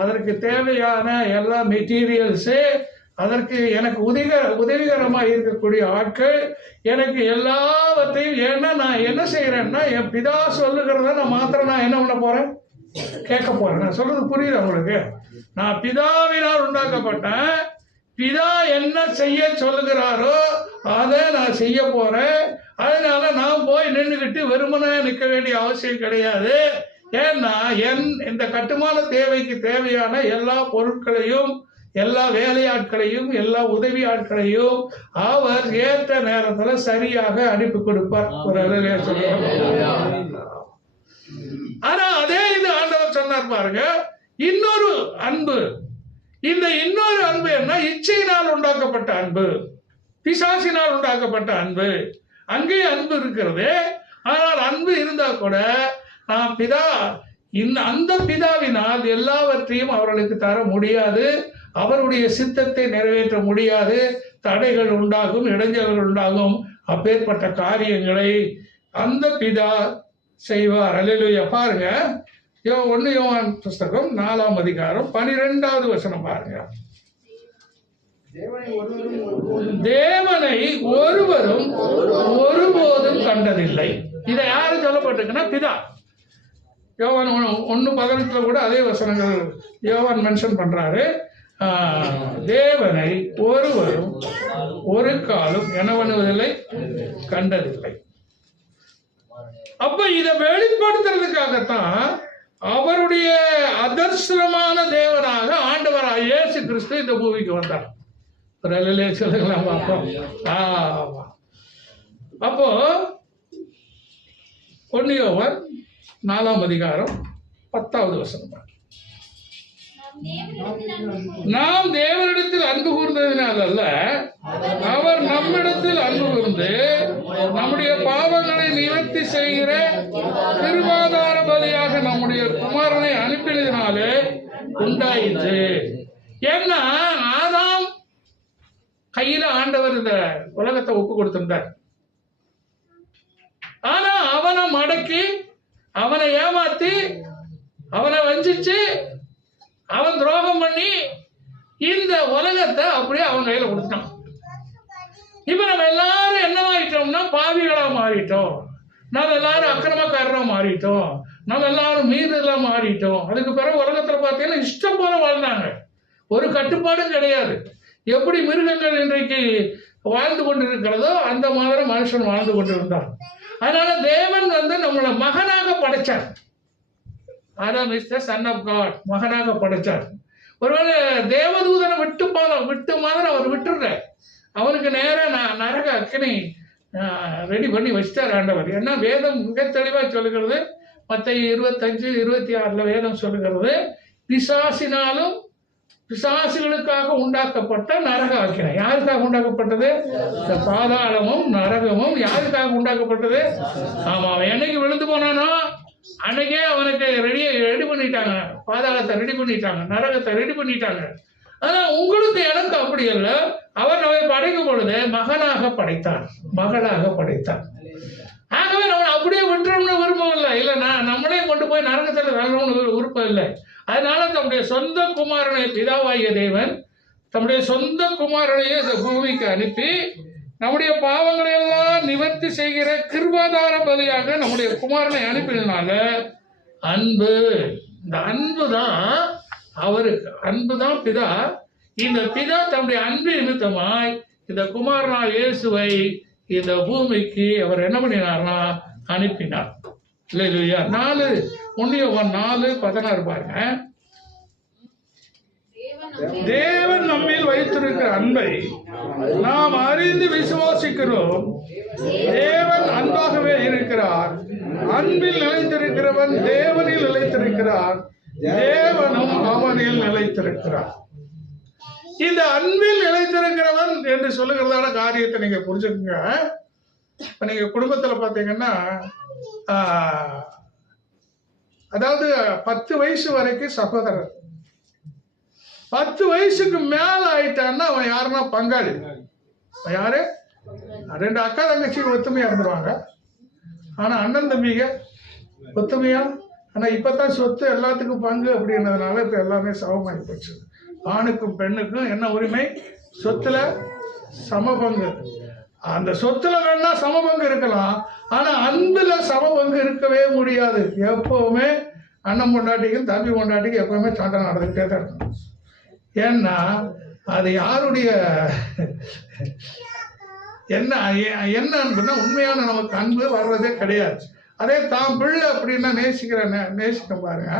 அதற்கு தேவையான எல்லா மெட்டீரியல்ஸு, அதற்கு எனக்கு உதவிகரமாக இருக்கக்கூடிய ஆட்கள், எனக்கு எல்லாவற்றையும். ஏன்னா நான் என்ன செய்கிறேன்னா, என் பிதா சொல்லுகிறத நான் மாத்திரம் நான் என்ன பண்ண போகிறேன்? கேட்க போகிறேன். நான் சொல்கிறது புரியுது உங்களுக்கு? நான் பிதாவினால் உண்டாக்கப்பட்டேன். பிதா என்ன செய்ய சொல்லுகிறாரோ அதை நான் செய்ய போகிறேன். அதனால நான் போய் நின்றுக்கிட்டு வெறுமனே நிற்க வேண்டிய அவசியம் கிடையாது. ஏன்னா இந்த கட்டுமான தேவைக்கு தேவையான எல்லா பொருட்களையும், எல்லா வேலையாட்களையும், எல்லா உதவி ஆட்களையும் அவர் ஏற்ற நேரத்துல சரியாக அனுப்பி கொடுப்பார். ஒரு ஆனா அதே இது ஆண்டவர் சொன்னார் பாருங்க, இன்னொரு அன்பு. இந்த இன்னொரு அன்பு என்ன? இச்சையினால் உண்டாக்கப்பட்ட அன்பு, பிசாசினால் உண்டாக்கப்பட்ட அன்பு. அங்கே அன்பு இருக்கிறது. ஆனால் அன்பு இருந்தா கூட நாம் அந்த பிதாவினால் எல்லாவற்றையும் அவர்களுக்கு தர முடியாது. அவருடைய சித்தத்தை நிறைவேற்ற முடியாது. தடைகள் உண்டாகும், இடைஞ்சல்கள் உண்டாகும். அப்பேற்பட்ட காரியங்களை அந்த பிதா செய்வார். அல்லேலூயா. பாருங்க, 1 யோவான் புஸ்தகம் 4ஆம் அதிகாரம் 12வது வசனம் பாருங்க. தேவனை ஒருவரும் ஒருபோதும் கண்டதில்லை. இதை யாரு சொல்லப்பட்டிருக்குன்னா பிதா. யோவான் 1:18 கூட அதே வசனங்கள் யோவான் மென்ஷன் பண்றாரு. தேவனை ஒருவரும் ஒரு காலம் எனவனுவதில்லை, கண்டதில்லை. அப்ப இதை வெளிப்படுத்துறதுக்காகத்தான் அவருடைய அதர்சனமான தேவனாக ஆண்டவராக இயேசு கிறிஸ்து இந்த பூமிக்கு வந்தார். சொல்லுங்களா பார்ப்போம். அப்போ 1 யோவான் 4ஆம் அதிகாரம் 10வது வசனம். நாம் தேவனிடத்தில் அன்பு கூர்ந்ததினால் அல்ல, அவர் நம்மிடத்தில் அன்பு கூர்ந்து நம்முடைய பாவங்களை நிவர்த்தி செய்கிற கிருபாதார பலியாக நம்முடைய குமாரனை அனுப்பினதினாலே உண்டாயிற்று. ஏன்னா ஆதாம் கையில ஆண்டவர் இந்த உலகத்தை ஒப்பு கொடுத்திருந்தார். ஆனா அவனை மடக்கி, அவனை ஏமாத்தி, அவனை வஞ்சிச்சு, அவன் துரோகம் பண்ணி இந்த உலகத்தை அப்படியே அவன் கையில கொடுத்தான். இப்ப நம்ம எல்லாரும் என்னவாயிட்டோம்னா பாவிகளா மாறிட்டோம். நம்ம எல்லாரும் அக்கிரமக்காரரா மாறிட்டோம். நம்ம எல்லாரும் மீறலா மாறிட்டோம். அதுக்கு பிறகு உலகத்துல பார்த்தீங்கன்னா இஷ்டம் போல வாழ்ந்தாங்க. ஒரு கட்டுப்பாடும் கிடையாது. எப்படி மிருகங்கள் இன்றைக்கு வாழ்ந்து கொண்டிருக்கிறதோ அந்த மாதிரி மனுஷன் வாழ்ந்து கொண்டிருந்தான். அதனால தேவன் நம்மளை மகனாக படைச்சார். Adam is the son of God. மகனாக படைச்சார். ஒருவேளை தேவதூதனை விட்டு மாதிரி அவர் விட்டுடுற, அவனுக்கு நேரம் நரக அக்கினி ரெடி பண்ணி வச்சிட்டார் ஆண்டவர். ஏன்னா வேதம் மிக தெளிவாக சொல்லுகிறது. மத்தேயு 25:26 வேதம் சொல்லுகிறது, பிசாசினாலும் பிசாசுகளுக்காக உண்டாக்கப்பட்ட நரக அக்கினி. யாருக்காக உண்டாக்கப்பட்டது? பாதாளமும் நரகமும் யாருக்காக உண்டாக்கப்பட்டது? ஆமா, அவன் என்னைக்கு விழுந்து போனானோ அன்னைக்கே அவனுக்கு ரெடி பண்ணிட்டாங்க. பாதாளத்தை ரெடி பண்ணிட்டாங்க, நரகத்தை ரெடி பண்ணிட்டாங்க. ஆனா உங்களுக்கு எனக்கு அப்படி அல்ல. அவர் நம்மை படைக்கும் பொழுது மகனாக படைத்தார், மகளாக படைத்தார். ஆகவே நம்ம அப்படியே விட்டுறோம்னு விருப்பம் இல்லை. இல்லை, நம்மளே கொண்டு போய் நரகத்தில் வரணும்னு விருப்பம் இல்லை. அதனால தம்முடைய சொந்த குமாரனை, பிதாவாகிய தேவன் தம்முடைய சொந்த குமாரனையே இந்த பூமிக்கு அனுப்பி நம்முடைய பாவங்களை எல்லாம் நிவர்த்தி செய்கிற கிருபாதார பலியாக நம்முடைய குமாரனை அனுப்பினால அன்பு. இந்த அன்பு தான் அவருக்கு, அன்பு தான் பிதா. இந்த பிதா தம்முடைய அன்பு நிமித்தமாய் இந்த குமாரனார் இயேசுவை இந்த பூமிக்கு அவர் என்ன பண்ணினார்னா அனுப்பினார். இல்லையா? 1 யோவான் 4:16 பாருங்க. தேவன் நம்மில் வைத்திருக்கிற அன்பை நாம் அறிந்து விசுவாசிக்கிறோம். தேவன் அன்பாகவே இருக்கிறார். அன்பில் நிலைத்திருக்கிறவன் தேவனில் நிலைத்திருக்கிறார், தேவனும் அவனில் நிலைத்திருக்கிறார். இந்த அன்பில் நிலைத்திருக்கிறவன் என்று சொல்லுகிறதான காரியத்தை நீங்க புரிஞ்சுக்குங்க. இப்ப நீங்க குடும்பத்துல பாத்தீங்கன்னா, அதாவது 10 வயசு வரைக்கும் சகோதரர், 10 வயசுக்கு மேல ஆயிட்டான்னா அவன் யாருன்னா பங்காளி. யாரு? 2 அக்கா தங்கச்சி ஒத்துமையா இருந்துருவாங்க. ஆனா அண்ணன் தம்பிங்க ஒத்துமையா. ஆனா இப்பதான் சொத்து எல்லாத்துக்கும் பங்கு அப்படின்றதுனால இப்ப எல்லாமே சமமாகி போச்சு. ஆணுக்கும் பெண்ணுக்கும் என்ன உரிமை? சொத்துல சம பங்கு. அந்த சொத்துல வேணா சம பங்கு இருக்கலாம், ஆனா அன்புல சம பங்கு இருக்கவே முடியாது. எப்பவுமே அண்ணன் பொண்டாட்டிக்கும் தம்பி பொண்டாட்டிக்கும் எப்பவுமே சண்டை நடந்துகிட்டே தான் இருக்கணும். ஏன்னா அது யாருடைய என்ன அன்புன்னா உண்மையான நமக்கு அன்பு வர்றதே கிடையாது. அதே தான் பிள்ளை அப்படின்னா நேசிக்க பாருங்க,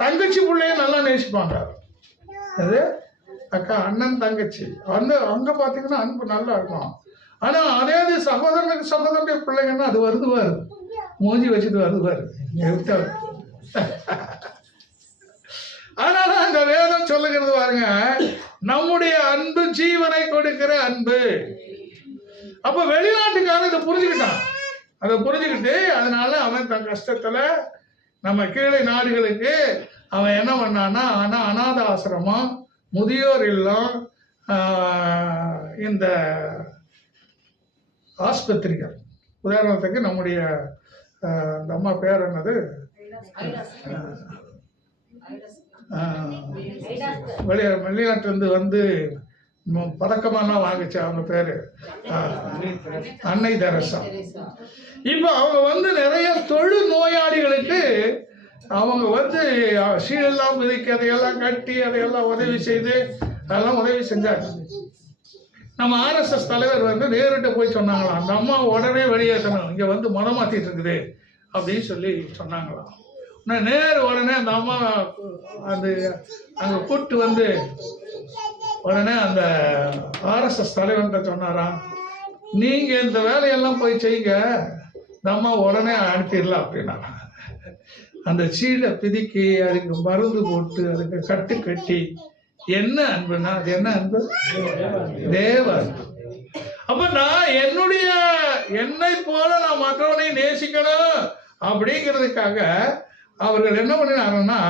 தங்கச்சி பிள்ளையும் நல்லா நேசிப்பாங்க. அது அக்கா, அண்ணன், தங்கச்சி அங்க பாத்தீங்கன்னா அன்பு நல்லா இருக்கும். ஆனா அதே இது சகோதரனுடைய பிள்ளைங்கன்னா அது வருது மூஞ்சி வச்சுட்டு வருது. அதனால அந்த வேதம் சொல்லுகிறது பாருங்க, நம்முடைய அன்பு ஜீவனை கொடுக்கிற அன்பு. அப்ப வெளிநாட்டுக்காரன் இதை புரிஞ்சுக்கிட்டான். அதை புரிஞ்சுக்கிட்டு அதனால அவன் தன் கஷ்டத்துல நம்ம கீழே நாடுகளுக்கு அவன் என்ன பண்ணான்னா, அநாத ஆசிரமம், முதியோர் இல்லம், இந்த ஆஸ்பத்திரிகள், உதாரணத்துக்கு நம்முடைய இந்த அம்மா பேர் என்னது, வெளிநாட்டிலிருந்து வந்து பதக்கமெல்லாம் வாங்கிச்சு, அவங்க பேரு அன்னை தெரசா. இப்ப அவங்க வந்து நிறைய தொழு நோயாளிகளுக்கு அவங்க வந்து சீலெல்லாம் மிதிக்க, அதையெல்லாம் கட்டி, அதையெல்லாம் உதவி செய்து, அதெல்லாம் உதவி செஞ்சாங்க. நம்ம RSS தலைவர் வந்து நேரிட்ட போய் சொன்னாங்களாம், அந்த அம்மா உடனே வெளியேற்றணும், இங்க வந்து மனம் மாத்திட்டு இருக்குது அப்படின்னு சொல்லி சொன்னாங்களாம். உடனே அந்த அம்மா அந்த அங்க கூட்டு வந்து உடனே அந்த RSS தலைவர்கிட்ட சொன்னாராம், நீங்க இந்த வேலையெல்லாம் போய் செய்யுங்க, இந்த அம்மா உடனே அனுப்பிடலாம் அப்படின்னா. அந்த சீலை பிதிக்கி அதுக்கு மருந்து போட்டு அதுக்கு கட்டு கட்டி, என்ன அன்புனா அது என்ன அன்பு? தேவ அன்பு. அப்ப நான் என்னை போல நான் மற்றவனை நேசிக்கணும் அப்படிங்கிறதுக்காக அவர்கள் என்ன பண்ணினாங்கன்னா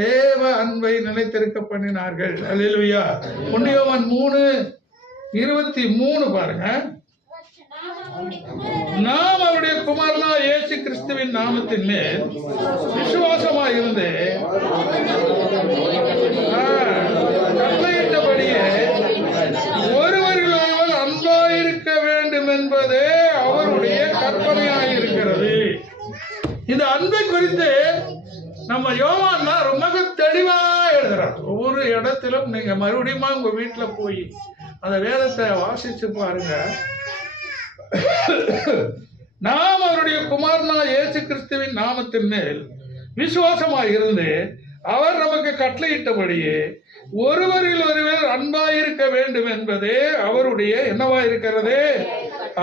தேவ அன்பை நிலைத்திருக்க பண்ணினார்கள். அல்லேலூயா. 1 யோவான் 3:23 பாருங்க, நாம் அவருடைய குமாரனா இயேசு கிறிஸ்துவின் நாமத்தின் மேல் விசுவாசமாக இருந்து கட்டளையிட்டபடியே ஒருவரில் ஒருவர் அன்பாயிருக்க வேண்டும் என்பதே அவருடைய கற்பனையாயிருக்கிறது. இந்த அன்பை குறித்து நம்ம யோவான் ரொம்ப தெளிவா எழுதுறார். ஒவ்வொரு இடத்திலும் நீங்க மறுபடியும் உங்க வீட்டுல போய் அந்த வேதத்தை வாசிச்சு பாருங்க. நாம் அவருடைய குமாரனா இயேசு கிறிஸ்துவின் நாமத்தின் மேல் விசுவாசமாய் இருந்து அவர் நமக்கு கட்டளையிட்டபடியே ஒருவரில் ஒருவர் அன்பாயிருக்க வேண்டும் என்பதே அவருடைய என்னவாயிருக்கிறது.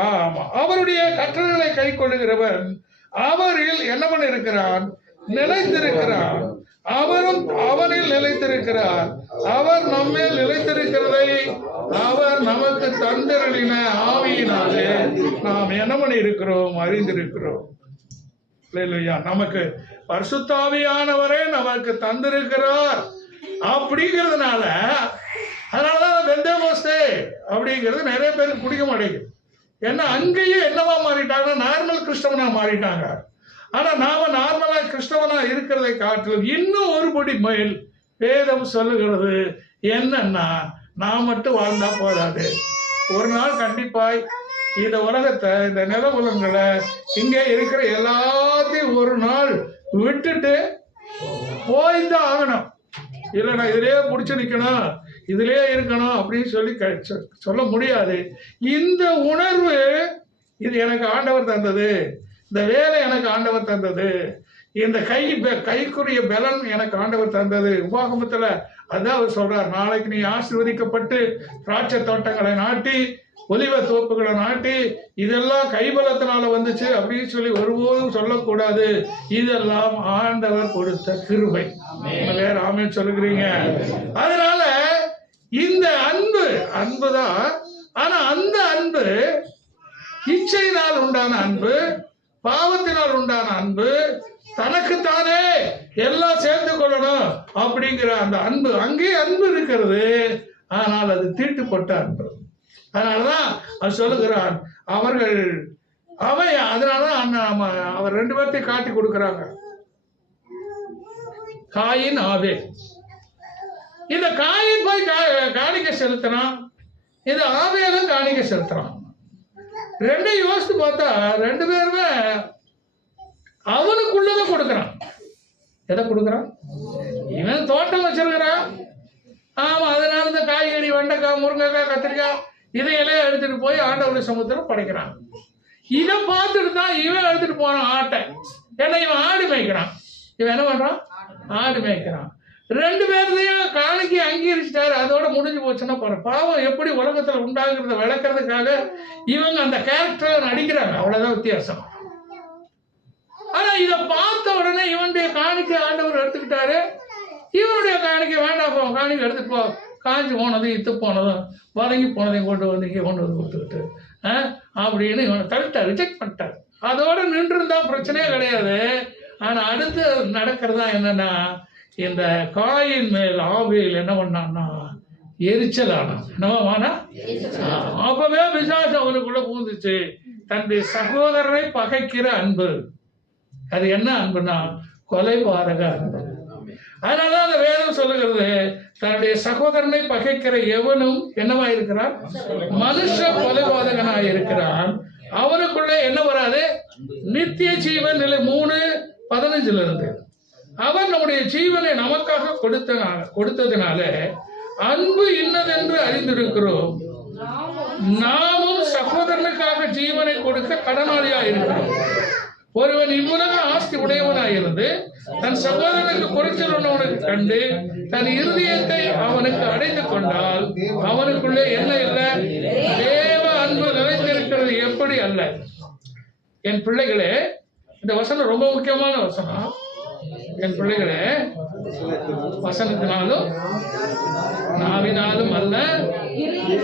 ஆமா, அவருடைய கட்டளைகளை கை கொள்ளுகிறவன் அவரில் என்னவன் இருக்கிறான், நிலைத்திருக்கிறான், அவரும் அவனில் நிலைத்திருக்கிறார். அவர் நம்மேல் நிலைத்திருக்கிறதை அவர் நமக்கு தந்தருளின ஆவியினாலே நாம் என்ன பண்ணி இருக்கிறோம், அறிந்திருக்கிறோம். நமக்கு பரிசுத்த ஆவியானவரே நமக்கு தந்திருக்கிறார். அப்படிங்கிறதுனால அதனாலதான் பெந்தேகோஸ்தே அப்படிங்கிறது நிறைய பேருக்கு பிடிக்க மாட்டேங்குது. ஏன்னா அங்கேயே என்னவா மாறிட்டாங்கன்னா நார்மல் கிறிஸ்தவனா மாறிட்டாங்க. ஆனா நாம நார்மலா கிறிஸ்தவனா இருக்கிறதை காட்டிலும் இன்னும் ஒரு படி மேல் வேதம் சொல்லுகிறது என்னன்னா, நான் மட்டும் வாழ்ந்தா போதாது, ஒரு நாள் கண்டிப்பாய் இந்த உலகத்தை, இந்த நில உலகங்களை, இங்கே இருக்கிற எல்லாத்தையும் ஒரு நாள் விட்டுட்டு போய்தான் ஆகணும். இல்லை நான் இதுலயே பிடிச்சு நிற்கணும், இதுலயே இருக்கணும் அப்படின்னு சொல்லி சொல்ல முடியாது. இந்த உணர்வு இது எனக்கு ஆண்டவர் தந்தது, இந்த வேலை எனக்கு ஆண்டவர் தந்தது, இந்த கைக்குரிய பலன் எனக்கு ஆண்டவர் தந்தது. உபாகமத்துல அதான் அவர் சொல்றார், நாளைக்கு நீ ஆசீர்வதிக்கப்பட்டு திராட்சை தோட்டங்களை நாட்டி ஒலிவ தோப்புகளை நாட்டி இதெல்லாம் கைபலத்தினால வந்துச்சு அப்படின்னு சொல்லி ஒருபோதும் சொல்லக்கூடாது. இதெல்லாம் ஆண்டவர் கொடுத்த கிருபை. வேற ஆமென் சொல்லுகிறீங்க. அதனால இந்த அன்புதான். ஆனா அந்த அன்பு இச்சையினால் உண்டான அன்பு, பாவத்தினால் உண்டான அன்பு, தனக்குத்தானே எல்லாம் சேர்த்து கொள்ளணும் அப்படிங்கிற அந்த அன்பு, அங்கே அன்பு இருக்கிறது. ஆனால் அது தீட்டுப்பட்ட அன்பு. அதனாலதான் அது சொல்லுகிறான், அதனாலதான் அவர் 2 பேர்த்தையும் காட்டி கொடுக்கிறாங்க, காயின் ஆபேல். இந்த காயின் போய் காணிக்கை செலுத்தினான், இந்த ஆபேலும் காணிக்கை செலுத்தினான். 2 யோசித்து பார்த்தா 2 பேருமே அவனுக்குள்ளதான் கொடுக்கிறான். எதை கொடுக்கிறான்? இவன் தோட்டம் வச்சிருக்கிறான். ஆமா, அதனால இந்த காய்கறி, வெண்டைக்காய், முருங்கைக்காய், கத்திரிக்காய் இதையெல்லாம் எடுத்துட்டு போய் ஆண்டவருடைய சமூகத்தில் படைக்கிறான். இதை பார்த்துட்டு தான் இவன் எடுத்துட்டு போறான் ஆட்டை. ஏன்னா இவன் ஆடு மேய்க்கிறான். இவன் என்ன பண்றான்? ஆடு மேய்க்கிறான். 2 பேர்த்தையும் காணிக்கை அங்கீகரிச்சிட்டாரு. அதோட முடிஞ்சு போச்சுன்னா போற பாவம் எப்படி உலகத்துல உண்டாகிறத விளக்குறதுக்காக இவங்க அந்த கேரக்டர் நடிக்கிறாங்க. அவ்வளவுதான் வித்தியாசம். ஆனா இதை பார்த்த உடனே இவனுடைய காணிக்கை ஆண்டவர் எடுத்துக்கிட்டாரு. இவனுடைய காணிக்கை வேண்டாம், காணிக்கை எடுத்துட்டு போ, காஞ்சி போனதும் இத்து போனதும் வதங்கி போனதையும் கொண்டு வந்து இங்கே கொண்டு வந்து கொடுத்துக்கிட்டு அப்படின்னு இவனை தள்ளிட்டார், ரிஜெக்ட் பண்ணிட்டார். அதோட நின்று இருந்தா பிரச்சனையே கிடையாது. ஆனா அடுத்து நடக்கிறதா என்னன்னா, இந்த காயின் மேல் ஆபேல் என்ன பண்ணான்னா எரிச்சல் ஆனான். என்னவானா? அப்பவே பிசாசு அவனுக்குள்ள பூந்துச்சு. தன்னுடைய சகோதரரை பகைக்கிற அன்பு. அது என்ன அன்புனா கொலைபாதக அன்பு. அதனாலதான் அந்த வேதம் சொல்லுகிறது, தன்னுடைய சகோதரனை பகைக்கிற எவனும் என்னவா இருக்கிறான்? மனுஷ கொலைபாதகனாய் இருக்கிறான். அவனுக்குள்ள என்ன வராது? நித்திய ஜீவன். நிலை 3:15 இருந்து அவன் நம்முடைய ஜீவனை நமக்காக கொடுத்ததினால அன்பு இன்னதென்று அறிந்திருக்கிறோம். நாமும் சகோதரனுக்காக ஜீவனை கொடுக்க கடனாளியாக இருக்கிறோம். ஒருவன் இவ்வுலக ஆஸ்தி உடையவனாயிருந்து தன் சகோதரனுக்கு குறைச்சல் உண்ணவனுக்கு கண்டு தன் இருதயத்தை அவனுக்கு அடைந்து கொண்டால் அவனுக்குள்ளே என்ன இல்லை? தேவ அன்பு நிலைத்திருக்கிறது. எப்படி அல்ல? என் பிள்ளைகளே, இந்த வசனம் ரொம்ப முக்கியமான வசனம். என் பிள்ளைகளே, வசனத்தினாலும் நாவினாலும் அல்ல,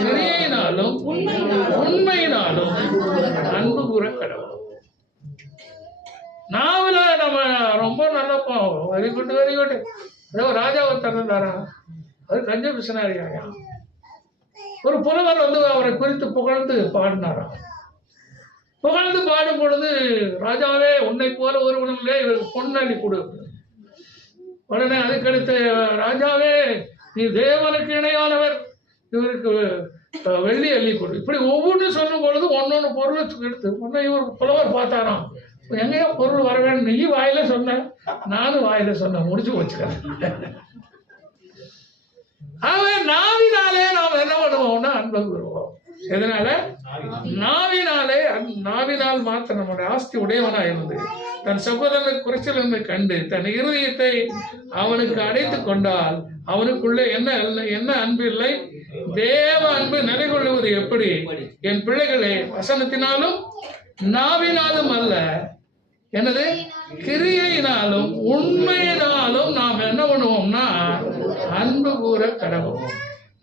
கிரியையினாலும் உண்மையினாலும் அன்பு கூற கடவுள். நாவல நம்ம ரொம்ப Nallappa, very good very good. ஏதோ ராஜா ஒருத்தர் இருந்தாரா, அது கஞ்ச பிசினாரியா. ஒரு புலவர் வந்து அவரை குறித்து புகழ்ந்து பாடினாராம். புகழ்ந்து பாடும் பொழுது, ராஜாவே உன்னை போல ஒருவனும் இவருக்கு பொன்னள்ளி கொடு. உடனே அதுக்கடுத்து, ராஜாவே நீ தேவனுக்கு இணையானவர், இவருக்கு வெள்ளி அள்ளி கொடு. இப்படி ஒவ்வொன்றும் சொல்லும் பொழுது ஒன்னொன்னு பொருளை எடுத்து ஒன்னு இவர் புலவர் பார்த்தாராம். எங்கேயோ பொருள் வர வேண்டும், நீ வாயில சொன்ன, நானும் வாயில சொன்ன, முடிச்சு வச்சுக்கிறேன். அவன் நாவினாலே நாம் என்ன பண்ணுவோம்னா அன்பு கூறுவோம். எதனால? நாவினால் மாத்திரம் நம்முடைய ஆஸ்தி உடையவனா இருந்து தன் சகோதரனுக்கு குறைச்சல் என்று கண்டு தன் இருதயத்தை அவனுக்கு அடைத்து கொண்டால் அவனுக்குள்ளே என்ன அன்பு இல்லை? தேவ அன்பு நிலை கொள்ளுவது எப்படி? என் பிள்ளைகளே, வசனத்தினாலும் நாவினாலும் அல்ல, என்னது? கிரியையினாலும் உண்மையினாலும் நாம் என்ன பண்ணுவோம்னா அன்பு கூற கடவுள்.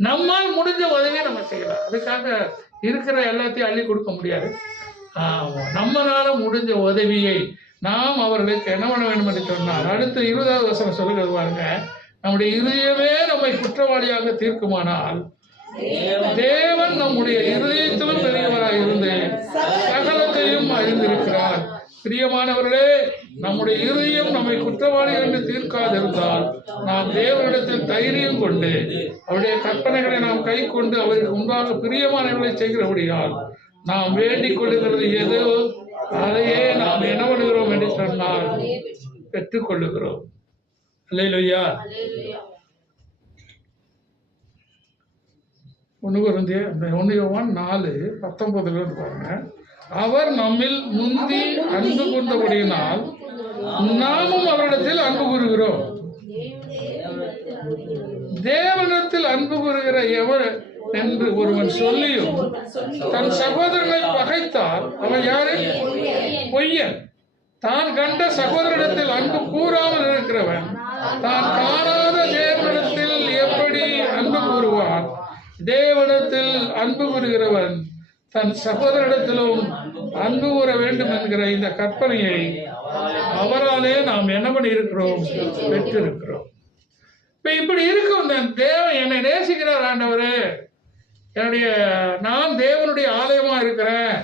நம்மால் முடிஞ்ச உதவியை நம்ம செய்யலாம். அதுக்காக இருக்கிற எல்லாத்தையும் அள்ளி கொடுக்க முடியாது. நம்மளால முடிஞ்ச உதவியை நாம் அவர்களுக்கு என்ன பண்ண வேண்டும் என்று சொன்னால், அடுத்து 20வது வசனம் சொல்லுகிறது பாருங்க, நம்முடைய இருதயமே நம்மை குற்றவாளியாக தீர்க்குமானால் தேவன் நம்முடைய இருதயத்திலும் பெரியவராக இருந்து சகலத்தையும் அறிந்திருக்கிறார். பிரியமானவர்களே, நம்முடைய இருதயம் நம்மை குற்றவாளி என்று தீர்க்காதிருந்தால் நாம் தேவனிடத்தில் தைரியம் கொண்டு அவருடைய கற்பனைகளை நாம் கை கொண்டு அவருக்கு முன்பாக பிரியமானவர்களை செய்கிறபடியால் நாம் வேண்டிக் கொள்ளுகிறது எதோ அதையே நாம் என்ன பண்ணுகிறோம் என்று சொன்னால் பெற்றுக் கொள்ளுகிறோம். அல்லேலூயா. 1 யோவான் 4:19 பாருங்க. அவர் நம்மில் முந்தி அன்பு கூர்ந்தபடியினால் நாமும் அவரிடத்தில் அன்பு கூறுகிறோம். தேவனிடத்தில் அன்பு கூறுகிற எவர் என்று ஒருவன் சொல்லியும் தன் சகோதரனை பகைத்தால் அவன் யாரு? பொய்யன். தான் கண்ட சகோதரனிடத்தில் அன்பு கூறாமல் இருக்கிறவன் தான் காணாத தேவனிடத்தில் எப்படி அன்பு கூறுவான்? தேவனிடத்தில் அன்பு கூறுகிறவன் தன் சகோதரிடத்திலும் அன்பு கூற வேண்டும் என்கிற இந்த கற்பனையை அவராலே நாம் என்ன பண்ணி இருக்கிறோம்? பெற்றிருக்கிறோம். இப்ப இப்படி இருக்கும். தேவன் என்னை நேசிக்கிறார் ஆண்டவரே, நான் தேவனுடைய ஆலயமா இருக்கிறேன்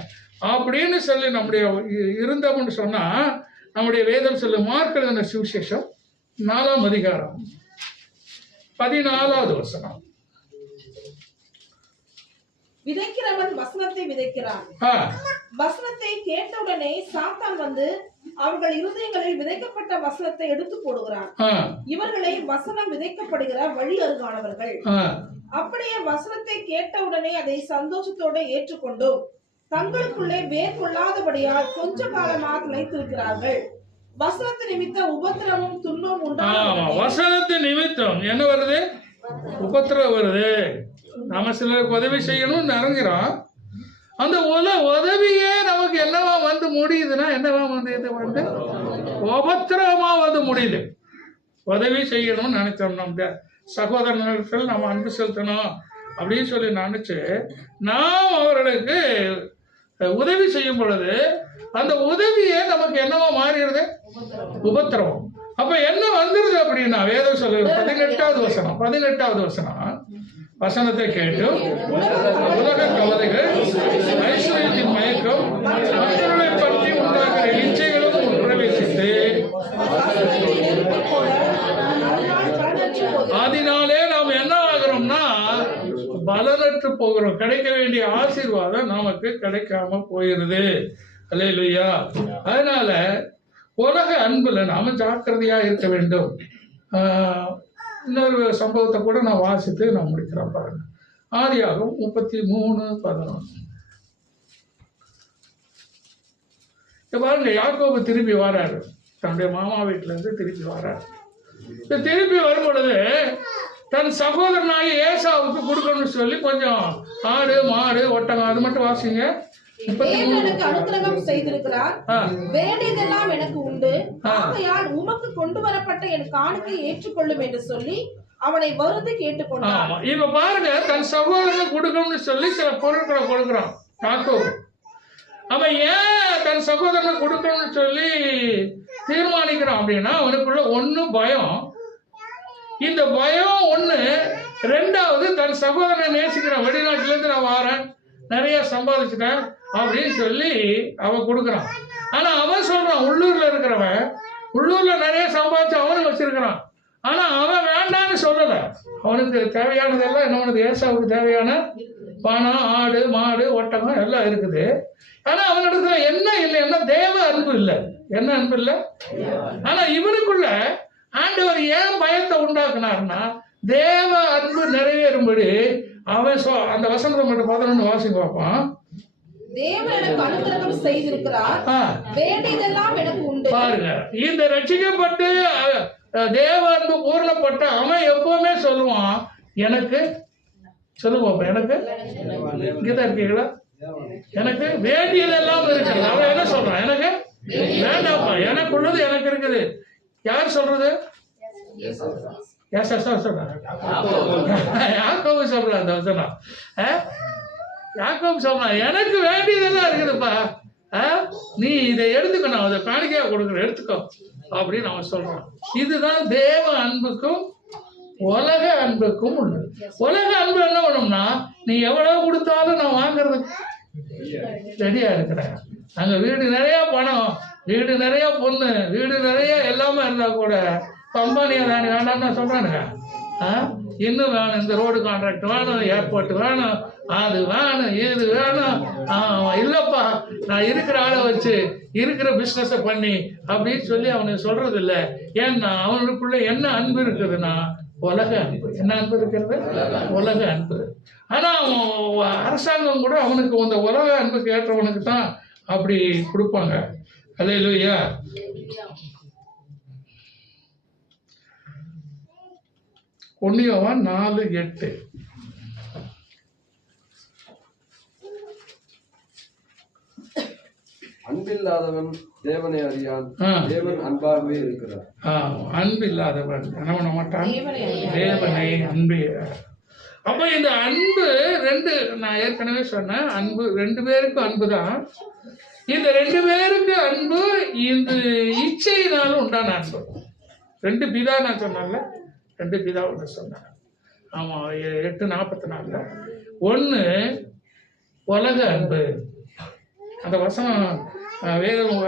அப்படின்னு சொல்லி நம்முடைய இருந்தோம்னு சொன்னா, நம்முடைய வேதம் சொல்லு மார்க் எழுதின சுவிசேஷம் 4ஆம் அதிகாரம் 14வது வசனம். விதைக்கிறவன் வசனத்தை விதைக்கிறான். வசனத்தை கேட்டவுடனே சாத்தான் வந்து அவர்கள் இருதயங்களில் விதைக்கப்பட்ட வசனத்தை எடுத்து போடுகிறான். இவர்களை வசனம் விதைக்கப்படுகிற வழி அருகானவர்கள். அப்படியே வசனத்தை கேட்டவுடனே அதை சந்தோஷத்தோட ஏற்றுக்கொண்டு தங்களுக்குள்ளே வேர் கொள்ளாதபடியால் கொஞ்ச காலமாக நிலைத்திருக்கிறார்கள். வசனத்து நிமித்த உபத்திரமும் துன்பம் உண்டாகும். வசனத்து நிமித்தம் என்ன வருது? உபத்திரம் வருது. நாம சிலருக்கு உதவி செய்யணும்னு நினைக்கிறோம். அந்த உதவியே நமக்கு என்னவா வந்து முடியுதுன்னா, என்னவா வந்து உபத்திரமா வந்து முடியுது. உதவி செய்யணும்னு நினைச்சோம், நம்ம சகோதரர்கள் நம்ம அன்பு செலுத்தணும் அப்படின்னு சொல்லி நினைச்சு நாம் அவர்களுக்கு உதவி செய்யும் பொழுது அந்த உதவியே நமக்கு என்னவா மாறிடுது? உபத்திரவம். அப்ப என்ன வந்துருது அப்படின்னா, வேதம் சொல்லுது 18வது வசனம், வசனத்தை கேட்டு உலக கவலைகள், ஐஸ்வர்யத்தின் மயக்கம், மற்றவர்களை பற்றி உண்டாகிற இச்சைகளும் பிரவேசித்து அதனாலே நாம் என்ன ஆகிறோம்னா பலனற்று போகிறோம். கிடைக்க வேண்டிய ஆசீர்வாதம் நமக்கு கிடைக்காம போயிருது. அல்லேலூயா. அதனால உலக அன்புல நாம ஜாக்கிரதையா இருக்க வேண்டும். இன்னொரு சம்பவத்தை கூட நான் வாசித்து நான் முடிக்கிறேன் பாருங்க. ஆதியாகமம் 33:11. பாருங்க, யாக்கோபு திரும்பி வராரு, தன்னுடைய மாமா வீட்டுல இருந்து திரும்பி வராரு. திரும்பி வரும் பொழுது தன் சகோதரனாகி ஏசாவுக்கு கொடுக்கணும்னு சொல்லி கொஞ்சம் ஆடு மாடு ஒட்டகம் அது மட்டும் வாசிங்க. அனுக்கிரகம் செய்திருக்கிறார், வேண்டியதெல்லாம் எனக்கு உண்டு, ஆகையால் உமக்கு கொண்டு வரப்பட்ட என் காணிக்கை ஏற்றுக்கொள்ளும் என்று சொல்லி அவனை வருந்தி கேட்டுக்கொண்டார். இப்ப பாருங்க, தன் சகோதரன் கொடுக்கணும்னு சொல்லி சில பொருட்களை கொடுக்குறான் யாக்கோபு. அவன் ஏன் தன் சகோதரனை கொடுக்கணும்னு சொல்லி தீர்மானிக்கிறான் அப்படின்னா, அவனுக்குள்ள ஒண்ணு பயம். இந்த பயம் ஒண்ணு. ரெண்டாவது, தன் சகோதரனை நேசிக்கிறான். வெளிநாட்டுல இருந்து நான் வாரேன், நிறைய சம்பாதிச்சுட்டேன் அப்படின்னு சொல்லி அவன் கொடுக்குறான். ஆனா அவன் சொல்றான், உள்ளூர்ல இருக்கிறவன் உள்ளூர்ல நிறைய சம்பாதிச்சு அவனும் வச்சிருக்கிறான். ஆனா அவன் வேண்டான்னு சொல்லல. அவனுக்கு தேவையானதெல்லாம் என்ன பண்ணுது? ஏசாவுக்கு தேவையான பணம், ஆடு மாடு ஒட்டகம் எல்லாம் இருக்குது. ஆனா அவனிடத்துல என்ன இல்லைன்னா தேவ அன்பு இல்லை. என்ன அன்பு இல்லை? ஆனா இவனுக்குள்ள ஆண்டவர் ஏன் பயத்தை உண்டாக்குனார்னா, தேவ அன்பு நிறைவேறும்படி அவன் அந்த வசனத்தை மட்டும் 11 வாசிக்க பார்ப்பான். தேவன் எனக்கு அனுக்கிரகம் செய்திருக்கிறார், வேண்டியதெல்லாம் எனக்கு உண்டு. பாருங்க, இந்த ரட்சிக்கப்பட்டு தேவ அன்பு பூரணப்பட்ட அவன் எப்பவுமே சொல்லுவான், எனக்கு சொல்லுவாப்ப, எனக்கு இங்கதான் இருக்கீங்களா, எனக்கு வேண்டியதெல்லாம் இருக்கிறது. அவன் என்ன சொல்றான்? எனக்கு வேண்டாப்பா, எனக்கு உள்ளது எனக்கு இருக்குது. யார் சொல்றது? யாக்கோபு சொல்றான். அந்த வசனம் யாக்கோபு சொல்றான், எனக்கு வேண்டியதெல்லாம் இருக்குதுப்பா, நீ இதை எடுத்துக்கணும், அதை காணிக்கையா கொடுக்குற, எடுத்துக்கோ அப்படின்னு அவன் சொல்றான். இதுதான் தேவ அன்புக்கும் உலக அன்புக்கும் உள்ளது. உலக அன்பு என்ன பண்ணும்னா, நீ எவ்வளவு கொடுத்தாலும் நான் வாங்குறதுக்கு ரெடியா இருக்கிறேன். அங்க வீடு நிறைய பணம், வீடு நிறைய பொண்ணு, வீடு நிறைய எல்லாமே இருந்தா கூட கம்பெனியா தானே வேண்டாம்னு சொல்றானுங்க. இன்னும் வேணும், இந்த ரோடு கான்ட்ராக்ட் வேணும், ஏர்போர்ட் வேணும், அது வேணும், இது வேணும். இல்லப்பா, நான் இருக்கிற ஆளை வச்சு இருக்கிற பிசினஸ பண்ணி அப்படின்னு சொல்லி அவனுக்கு சொல்றது இல்லை. ஏன்னா அவனுக்குள்ள என்ன அன்பு இருக்குதுன்னா உலக அன்பு. என்ன அன்பு இருக்கிறது? உலக அன்பு. ஆனா அரசாங்கம் கூட அவனுக்கு அந்த உலக அன்புக்கு ஏற்றவனுக்கு தான் அப்படி கொடுப்பாங்க. அல்லேலூயா. ஒன்னியோவான் 4:8. அன்பில்லாதவன் தேவனை அறியான், தேவன் அன்பாகவே இருக்கிறார். அன்பில்லாதவன் என்ன பண்ண மாட்டான்? தேவனை அன்பு. அப்ப இந்த அன்பு ரெண்டு, நான் ஏற்கனவே சொன்னேன், அன்பு 2 பேருக்கும் அன்பு தான். இந்த 2 பேருக்கு அன்பு இந்த இச்சையினாலும் உண்டான அன்பு. 2 பிதா நான் சொன்னேன்ல, 2 பிதா ஒன்று சொன்னேன். ஆமா, 8:44. ஒன்று உலக அன்பு. அந்த வசனம் வேதம்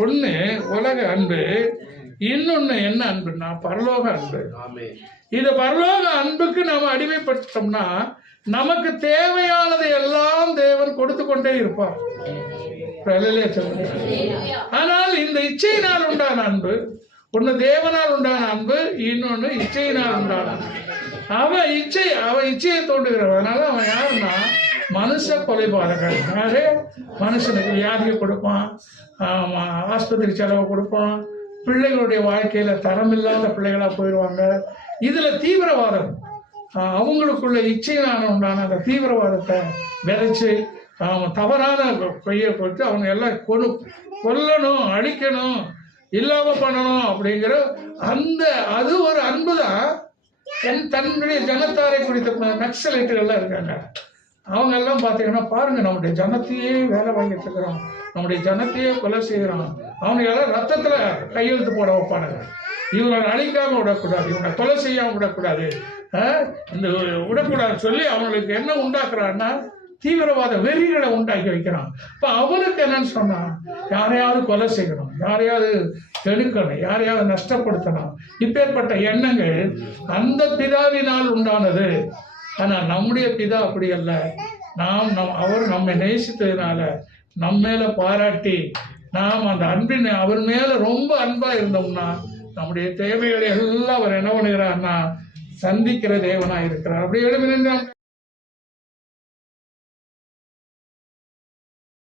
ஒண்ணு உலக அன்பு, இன்னொன்னு என்ன அன்புன்னா பரலோக அன்பு. இந்த பரலோக அன்புக்கு நாம அடிமைப்பட்டோம்னா நமக்கு தேவையானதை எல்லாம் தேவன் கொடுத்து கொண்டே இருப்பார். ஆனால் இந்த இச்சையினால் உண்டான அன்பு, ஒன்று தேவனால் உண்டான அன்பு, இன்னொன்று இச்சையினால் உண்டான அன்பு. அவன் இச்சையை தோண்டுகிறவன். அதனால அவன் யாருன்னா மனுஷ கொலைபாதகன். யாரு? மனுஷனுக்கு வியாதியை கொடுப்பான், ஆஸ்பத்திரி செலவை கொடுப்பான், பிள்ளைகளுடைய வாழ்க்கையில தரமில்லாத பிள்ளைகளா போயிடுவாங்க. இதுல தீவிரவாதம், அவங்களுக்குள்ள இச்சையினால உண்டான அந்த தீவிரவாதத்தை விதைச்சு அவன் தவறான கையை கொடுத்து அவங்க எல்லாம் கொல்லணும், அழிக்கணும், இல்லாம பண்ணணும் அப்படிங்கிற அது ஒரு அன்பு தான். தன்னுடைய ஜனத்தாரை குறித்த நக்சலைட்டுகள்லாம் இருக்காங்க. அவங்க எல்லாம் பார்த்தீங்கன்னா பாருங்க, நம்முடைய ஜனத்தையே வேலை வாங்கிட்டு இருக்கிறோம், நம்முடைய ஜனத்தையே கொலை செய்கிறோம். அவங்க எல்லாம் ரத்தத்துல கையெழுத்து போட வைப்பானுங்க. இவங்களை அழிக்காம விடக்கூடாது, இவங்களை கொலை செய்யாம விடக்கூடாது, இந்த விடக்கூடாது சொல்லி அவங்களுக்கு என்ன உண்டாக்குறான்னா தீவிரவாத வெறிகளை உண்டாக்கி வைக்கிறான். இப்போ அவனுக்கு என்னன்னு சொன்னா யாரையாவது கொலை செய்யணும், யாரையாவது கெடுக்கணும், யாரையாவது நஷ்டப்படுத்தணும். இப்பேற்பட்ட எண்ணங்கள் அந்த பிதாவினால் உண்டானது. ஆனால் நம்முடைய பிதா அப்படி அல்ல. அவர் நம்மை நேசித்ததுனால நம்ம மேல பாராட்டி நாம் அந்த அன்பின் அவர் மேல ரொம்ப அன்பா இருந்தோம்னா நம்முடைய தேவைகளை எல்லாம் அவர் என்ன பண்ணுகிறார்னா சந்திக்கிற தேவனா இருக்கிறார். அப்படி எழுதி